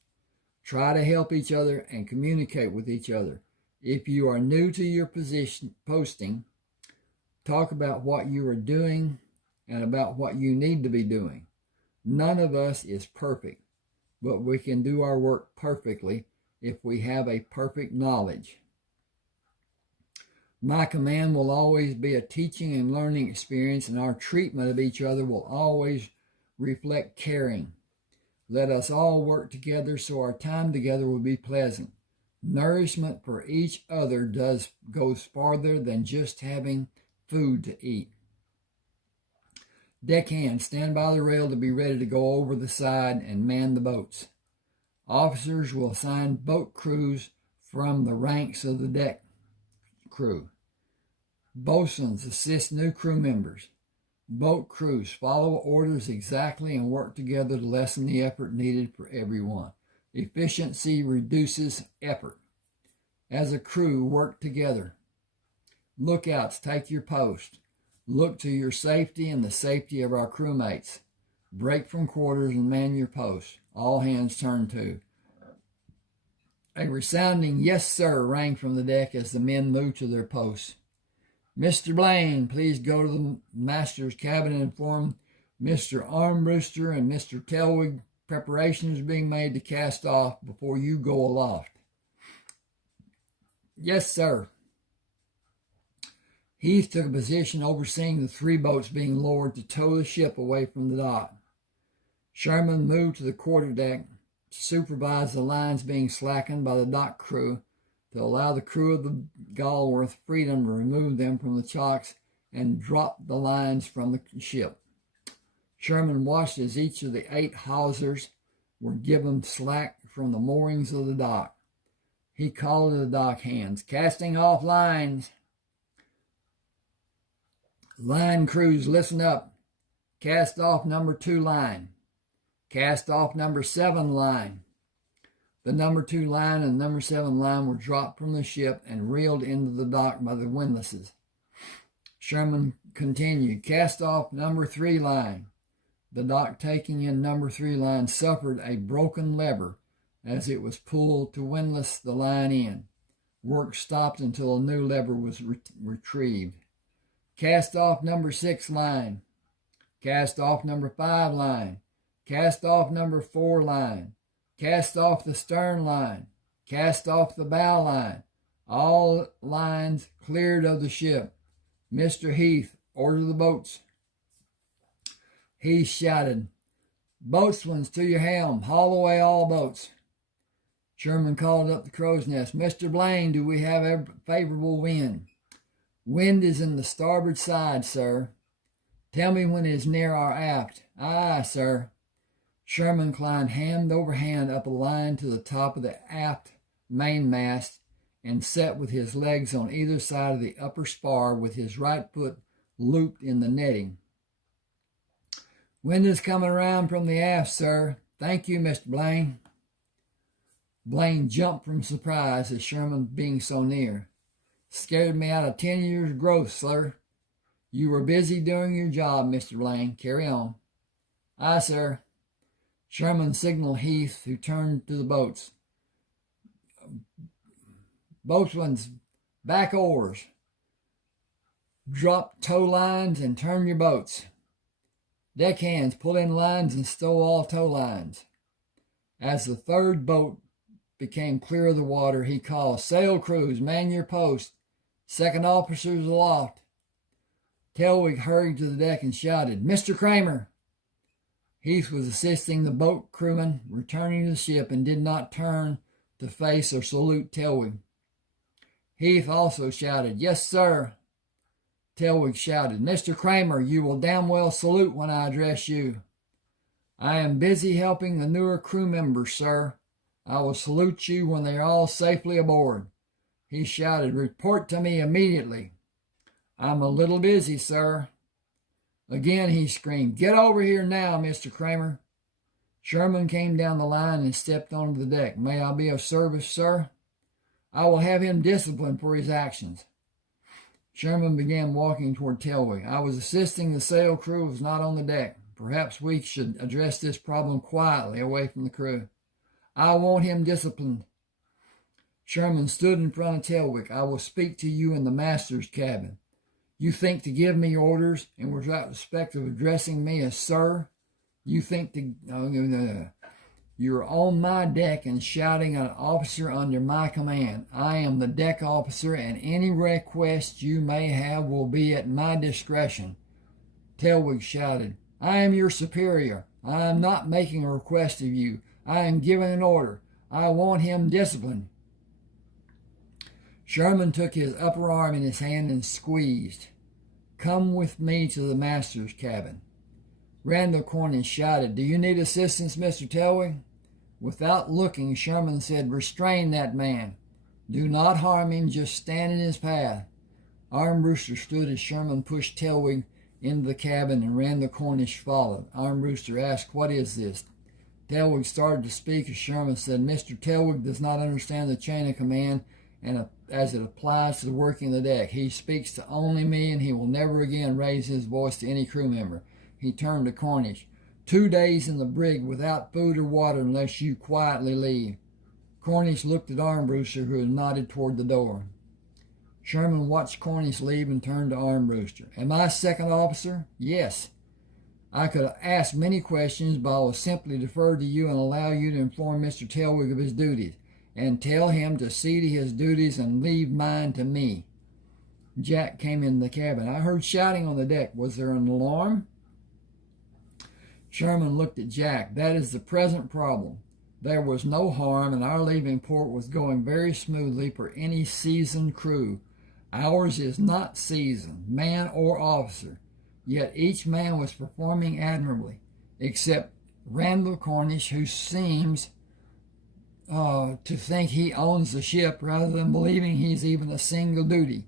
Try to help each other and communicate with each other. If you are new to your posting, talk about what you are doing and about what you need to be doing. None of us is perfect, but we can do our work perfectly if we have a perfect knowledge. My command will always be a teaching and learning experience, and our treatment of each other will always reflect caring. Let us all work together so our time together will be pleasant. Nourishment for each other goes farther than just having food to eat. Deckhands, stand by the rail to be ready to go over the side and man the boats. Officers will assign boat crews from the ranks of the deck crew. Boatswains assist new crew members. Boat crews follow orders exactly and work together to lessen the effort needed for everyone. Efficiency reduces effort. As a crew, work together. Lookouts, take your post. Look to your safety and the safety of our crewmates. Break from quarters and man your post. All hands turn to. A resounding "Yes, sir" rang from the deck as the men moved to their posts. Mr. Blaine, please go to the master's cabin and inform Mr. Armbruster and Mr. Telwig preparations are being made to cast off before you go aloft. Yes, sir. Heath took a position overseeing the 3 boats being lowered to tow the ship away from the dock. Sherman moved to the quarterdeck to supervise the lines being slackened by the dock crew to allow the crew of the Galwerth freedom to remove them from the chocks and drop the lines from the ship. Sherman watched as each of the 8 hawsers were given slack from the moorings of the dock. He called to the dock hands, "Casting off lines. Line crews, listen up. Cast off number 2 line. Cast off number 7 line." The number 2 line and number 7 line were dropped from the ship and reeled into the dock by the windlasses. Sherman continued, cast off number 3 line. The dock taking in number 3 line suffered a broken lever as it was pulled to windlass the line in. Work stopped until a new lever was retrieved. Cast off number 6 line. Cast off number 5 line. Cast off number 4 line. Cast off the stern line. Cast off the bow line. All lines cleared of the ship. Mr. Heath, order the boats. Heath shouted, boatswains to your helm, haul away all boats. Sherman called up the crow's nest, Mr. Blaine, do we have a favorable wind? Wind is in the starboard side, sir. Tell me when it is near our aft. Aye, sir. Sherman climbed hand over hand up a line to the top of the aft mainmast and sat with his legs on either side of the upper spar with his right foot looped in the netting. Wind is coming around from the aft, sir. Thank you, Mr. Blaine. Blaine jumped from surprise at Sherman being so near. Scared me out of 10 years' growth, sir. You were busy doing your job, Mr. Blaine. Carry on. Aye, sir. Sherman signaled Heath, who turned to the boats. Boatswains, back oars. Drop tow lines and turn your boats. Deckhands, pull in lines and stow all tow lines. As the third boat became clear of the water, he called, sail crews, man your post. Second officers aloft. Telwig hurried to the deck and shouted, Mr. Kramer. Heath was assisting the boat crewman returning to the ship and did not turn to face or salute Telwig. Heath also shouted, yes, sir. Telwig shouted, Mr. Kramer, you will damn well salute when I address you. I am busy helping the newer crew members, sir. I will salute you when they are all safely aboard. He shouted, report to me immediately. I'm a little busy, sir. Again he screamed, get over here now, Mr. Kramer. Sherman came down the line and stepped onto the deck. May I be of service, sir? I will have him disciplined for his actions. Sherman began walking toward Telwig. I was assisting the sail crew, was not on the deck. Perhaps we should address this problem quietly away from the crew. I want him disciplined. Sherman stood in front of Telwig. I will speak to you in the master's cabin. You think to give me orders, and without respect of addressing me as sir? You think to... You're on my deck and shouting at an officer under my command. I am the deck officer, and any request you may have will be at my discretion. Telwig shouted, I am your superior. I am not making a request of you. I am giving an order. I want him disciplined. Sherman took his upper arm in his hand and squeezed. Come with me to the master's cabin. Randall Cornish shouted, do you need assistance, Mr. Telwig? Without looking, Sherman said, restrain that man. Do not harm him, just stand in his path. Armbruster stood as Sherman pushed Telwig into the cabin and Randall Cornish followed. Armbruster asked, what is this? Telwig started to speak as Sherman said, Mr. Telwig does not understand the chain of command and as it applies to the working of the deck. He speaks to only me, and he will never again raise his voice to any crew member. He turned to Cornish. 2 days in the brig without food or water unless you quietly leave. Cornish looked at Armbruster, who had nodded toward the door. Sherman watched Cornish leave and turned to Armbruster. Am I second officer? Yes. I could ask many questions, but I will simply defer to you and allow you to inform Mr. Telwig of his duties, and tell him to see to his duties and leave mine to me. Jack came in the cabin. I heard shouting on the deck. Was there an alarm? Sherman looked at Jack. That is the present problem. There was no harm, and our leaving port was going very smoothly for any seasoned crew. Ours is not seasoned, man or officer. Yet each man was performing admirably, except Randall Cornish, who seems to think he owns the ship rather than believing he's even a single duty.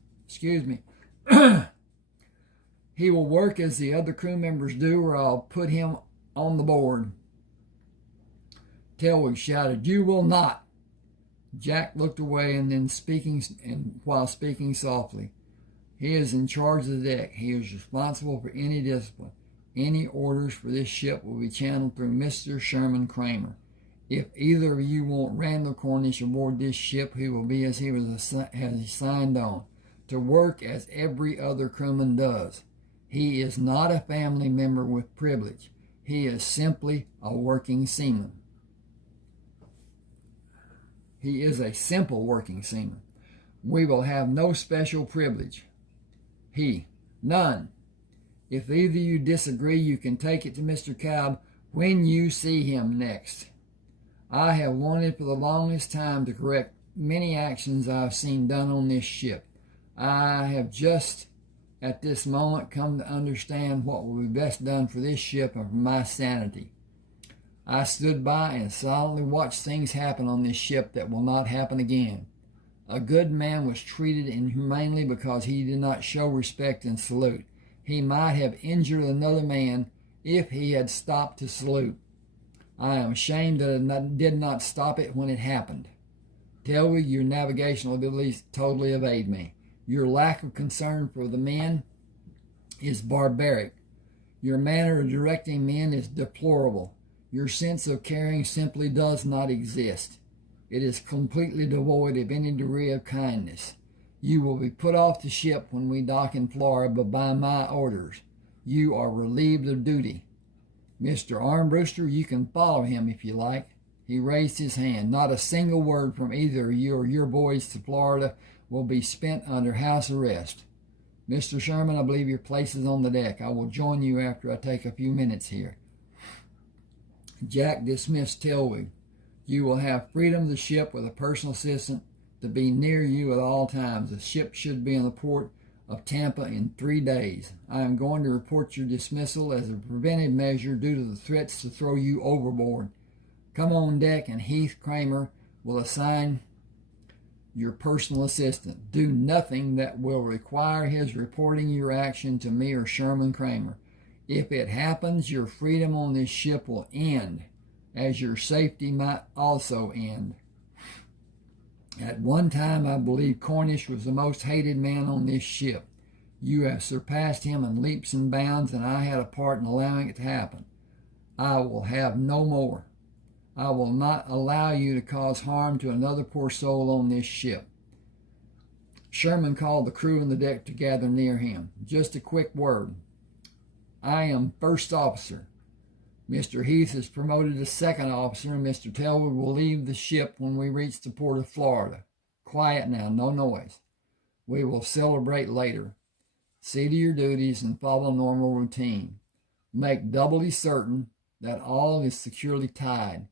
He will work as the other crew members do, or I'll put him on the board. Telwig shouted, you will not. Jack looked away and then while speaking softly. He is in charge of the deck. He is responsible for any discipline. Any orders for this ship will be channeled through Mr. Sherman Kramer. If either of you want Randall Cornish aboard this ship, he will be as he signed on, to work as every other crewman does. He is not a family member with privilege. He is simply a working seaman. He is a simple working seaman. We will have no special privilege. None. If either of you disagree, you can take it to Mr. Cobb when you see him next. I have wanted for the longest time to correct many actions I have seen done on this ship. I have just at this moment come to understand what will be best done for this ship and for my sanity. I stood by and silently watched things happen on this ship that will not happen again. A good man was treated inhumanely because he did not show respect and salute. He might have injured another man if he had stopped to salute. I am ashamed that I did not stop it when it happened. Telwood, your navigational abilities totally evade me. Your lack of concern for the men is barbaric. Your manner of directing men is deplorable. Your sense of caring simply does not exist. It is completely devoid of any degree of kindness. You will be put off the ship when we dock in Florida, but by my orders. You are relieved of duty. Mr. Armbruster, you can follow him if you like. He raised his hand. Not a single word from either you or your boys to Florida will be spent under house arrest. Mr. Sherman, I believe your place is on the deck. I will join you after I take a few minutes here. Jack dismissed Telwood. You will have freedom of the ship with a personal assistant to be near you at all times. The ship should be in the port of Tampa in 3 days. I am going to report your dismissal as a preventive measure due to the threats to throw you overboard. Come on deck and Heath Kramer will assign your personal assistant. Do nothing that will require his reporting your action to me or Sherman Kramer. If it happens, your freedom on this ship will end, as your safety might also end. At one time, I believe Cornish was the most hated man on this ship. You have surpassed him in leaps and bounds, and I had a part in allowing it to happen. I will have no more. I will not allow you to cause harm to another poor soul on this ship. Sherman called the crew on the deck to gather near him. Just a quick word. I am first officer. Mr. Heath is promoted to second officer, and Mr. Telwood will leave the ship when we reach the port of Florida. Quiet now, no noise. We will celebrate later. See to your duties and follow normal routine. Make doubly certain that all is securely tied.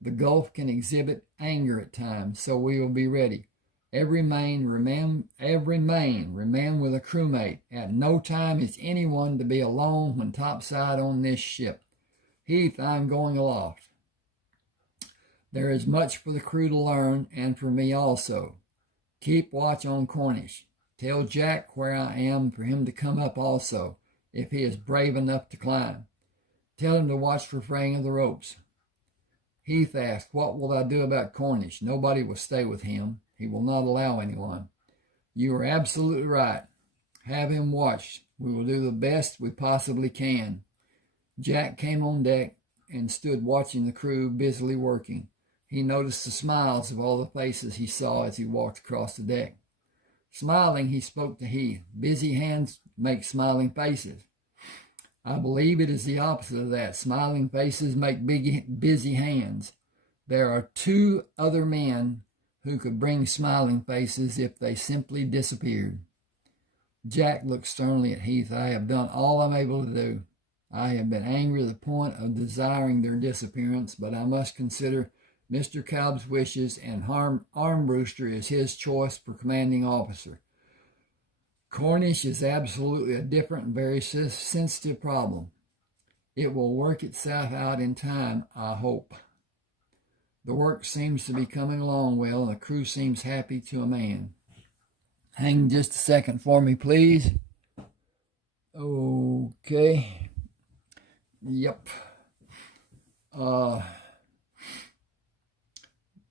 The Gulf can exhibit anger at times, so we will be ready. Every man remain with a crewmate. At no time is anyone to be alone when topside on this ship. Heath, I am going aloft. There is much for the crew to learn, and for me also. Keep watch on Cornish. Tell Jack where I am for him to come up also, if he is brave enough to climb. Tell him to watch for fraying of the ropes. Heath asked, what will I do about Cornish? Nobody will stay with him. He will not allow anyone. You are absolutely right. Have him watched. We will do the best we possibly can. Jack came on deck and stood watching the crew busily working. He noticed the smiles of all the faces he saw as he walked across the deck. Smiling, he spoke to Heath. Busy hands make smiling faces. I believe it is the opposite of that. Smiling faces make busy hands. There are 2 other men who could bring smiling faces if they simply disappeared. Jack looked sternly at Heath. I have done all I'm able to do. I have been angry to the point of desiring their disappearance, but I must consider Mr. Cobb's wishes, and Armbruster is his choice for commanding officer. Cornish is absolutely a different and very sensitive problem. It will work itself out in time, I hope. The work seems to be coming along well, and the crew seems happy to a man. Hang just a second for me, please. Okay. Yep.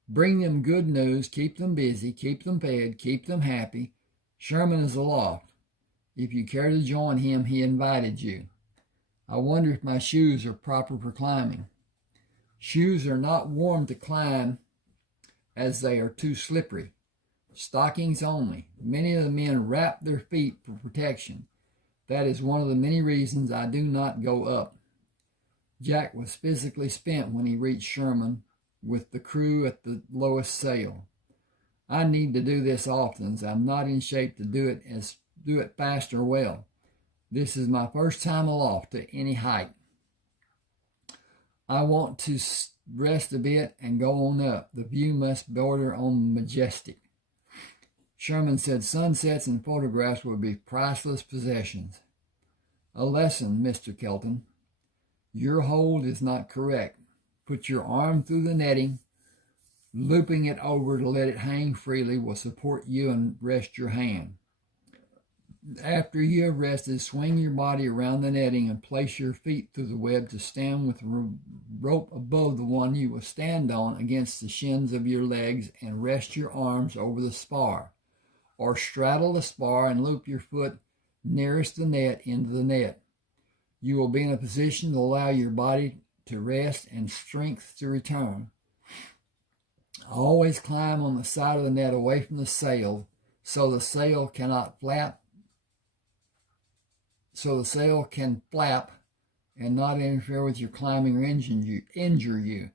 Bring them good news, keep them busy, keep them fed, keep them happy. Sherman is aloft. If you care to join him, he invited you. I wonder if my shoes are proper for climbing. Shoes are not worn to climb as they are too slippery. Stockings only. Many of the men wrap their feet for protection. That is one of the many reasons I do not go up. Jack was physically spent when he reached Sherman with the crew at the lowest sail. I need to do this often, as I'm not in shape to do it fast or well. This is my first time aloft to any height. I want to rest a bit and go on up. The view must border on majestic. Sherman said sunsets and photographs would be priceless possessions. A lesson, Mr. Kelton. Your hold is not correct. Put your arm through the netting. Looping it over to let it hang freely will support you and rest your hand. After you have rested, swing your body around the netting and place your feet through the web to stand with the rope above the one you will stand on against the shins of your legs and rest your arms over the spar. Or straddle the spar and loop your foot nearest the net into the net. You will be in a position to allow your body to rest and strength to return. Always climb on the side of the net away from the sail so the sail cannot flap. So the sail can flap and not interfere with your climbing or injure you.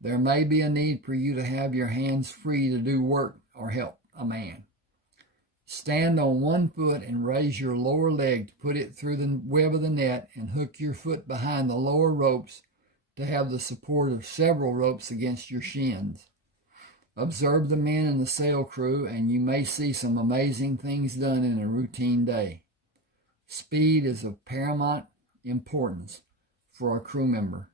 There may be a need for you to have your hands free to do work or help a man. Stand on one foot and raise your lower leg to put it through the web of the net and hook your foot behind the lower ropes to have the support of several ropes against your shins. Observe the men in the sail crew and you may see some amazing things done in a routine day. Speed is of paramount importance for a crew member.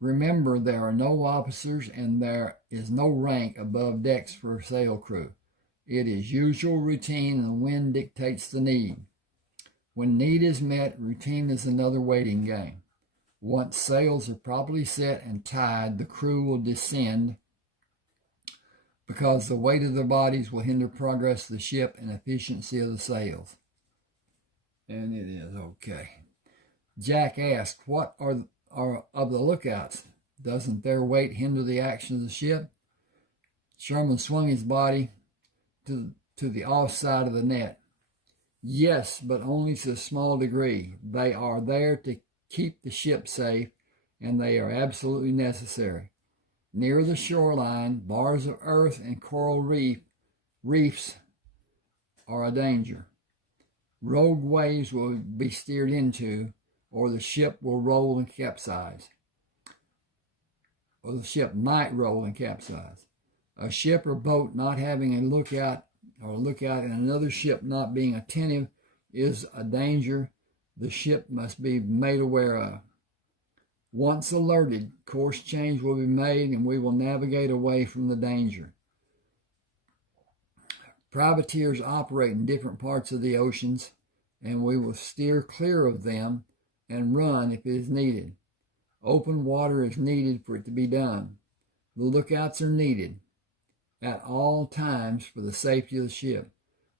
Remember, there are no officers and there is no rank above decks for a sail crew. It is usual routine and the wind dictates the need. When need is met, routine is another waiting game. Once sails are properly set and tied, the crew will descend because the weight of their bodies will hinder progress of the ship and efficiency of the sails. And it is okay. Jack asked, what are of the lookouts? Doesn't their weight hinder the action of the ship? Sherman swung his body to the off side of the net. Yes, but only to a small degree. They are there to keep the ship safe, and they are absolutely necessary. Near the shoreline, bars of earth and coral reefs are a danger. Rogue waves will be steered into, or the ship will roll and capsize. Or the ship might roll and capsize. A ship or boat not having a lookout and another ship not being attentive is a danger the ship must be made aware of. Once alerted, course change will be made and we will navigate away from the danger. Privateers operate in different parts of the oceans, and we will steer clear of them and run if it is needed. Open water is needed for it to be done. The lookouts are needed at all times for the safety of the ship.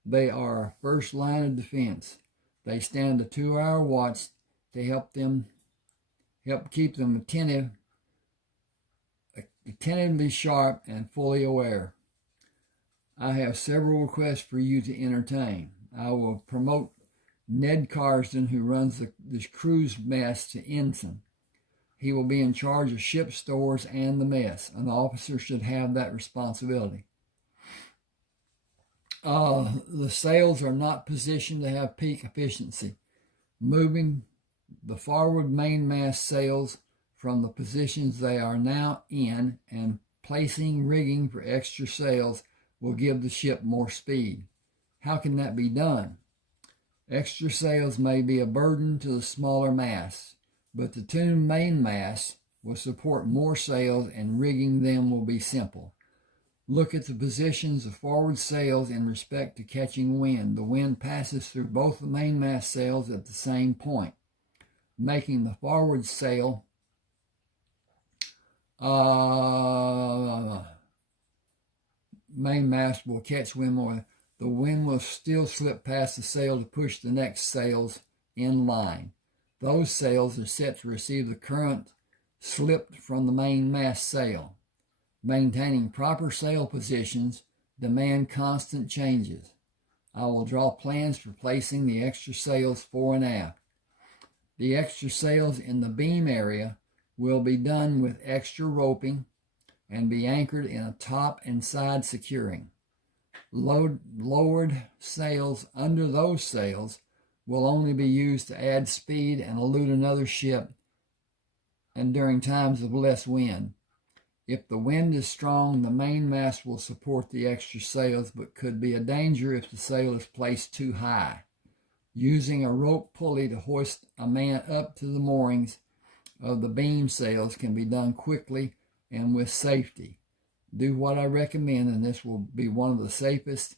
They are our first line of defense. They stand a 2-hour watch to help keep them attentively sharp and fully aware. I have several requests for you to entertain. I will promote Ned Carsden, who runs the crew's mess, to ensign. He will be in charge of ship stores and the mess. An officer should have that responsibility. The sails are not positioned to have peak efficiency. Moving the forward mainmast sails from the positions they are now in and placing rigging for extra sails will give the ship more speed. How can that be done? Extra sails may be a burden to the smaller masts, but the two mainmasts will support more sails and rigging them will be simple. Look at the positions of forward sails in respect to catching wind. The wind passes through both the mainmast sails at the same point, making the forward sail mainmast will catch wind more. the wind will still slip past the sail to push the next sails in line. Those sails are set to receive the current slipped from the mainmast sail. Maintaining proper sail positions demand constant changes. I will draw plans for placing the extra sails fore and aft. The extra sails in the beam area will be done with extra roping and be anchored in a top and side securing. Lowered sails under those sails will only be used to add speed and elude another ship and during times of less wind. If the wind is strong, the mainmast will support the extra sails, but could be a danger if the sail is placed too high. Using a rope pulley to hoist a man up to the moorings of the beam sails can be done quickly and with safety. Do what I recommend, and this will be one of the safest,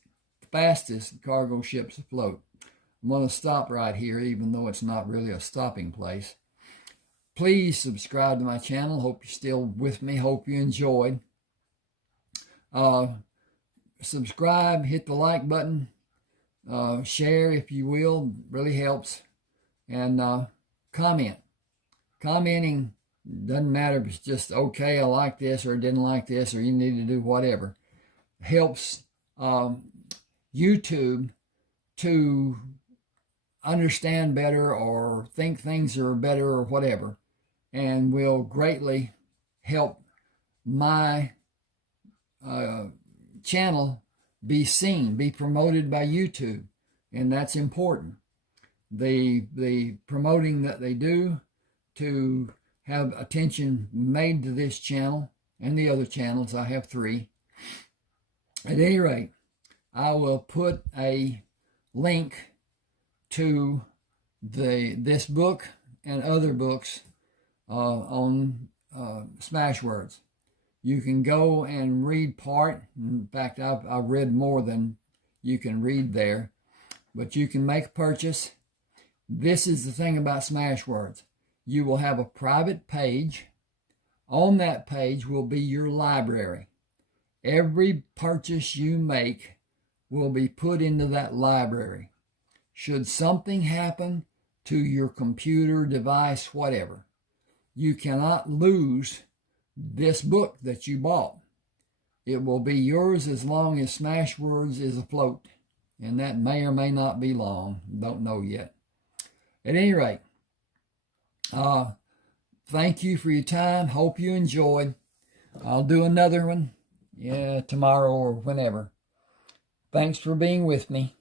fastest cargo ships afloat. I'm going to stop right here, even though it's not really a stopping place. Please subscribe to my channel. Hope you're still with me. Hope you enjoyed. Subscribe, hit the like button, share if you will. Really helps. And comment. Commenting doesn't matter if it's just okay, I like this, or didn't like this, or you need to do whatever. Helps YouTube to understand better or think things are better or whatever, and will greatly help my channel be seen, be promoted by YouTube, and that's important. The promoting that they do to have attention made to this channel and the other channels. I have 3. At any rate, I will put a link to this book and other books on Smashwords. You can go and read part. In fact, I've read more than you can read there, but you can make a purchase. This is the thing about Smashwords. You will have a private page. On that page will be your library. Every purchase you make will be put into that library. Should something happen to your computer, device, whatever, you cannot lose this book that you bought. It will be yours as long as Smashwords is afloat. And that may or may not be long. Don't know yet. At any rate, thank you for your time. Hope you enjoyed. I'll do another one tomorrow or whenever. Thanks for being with me.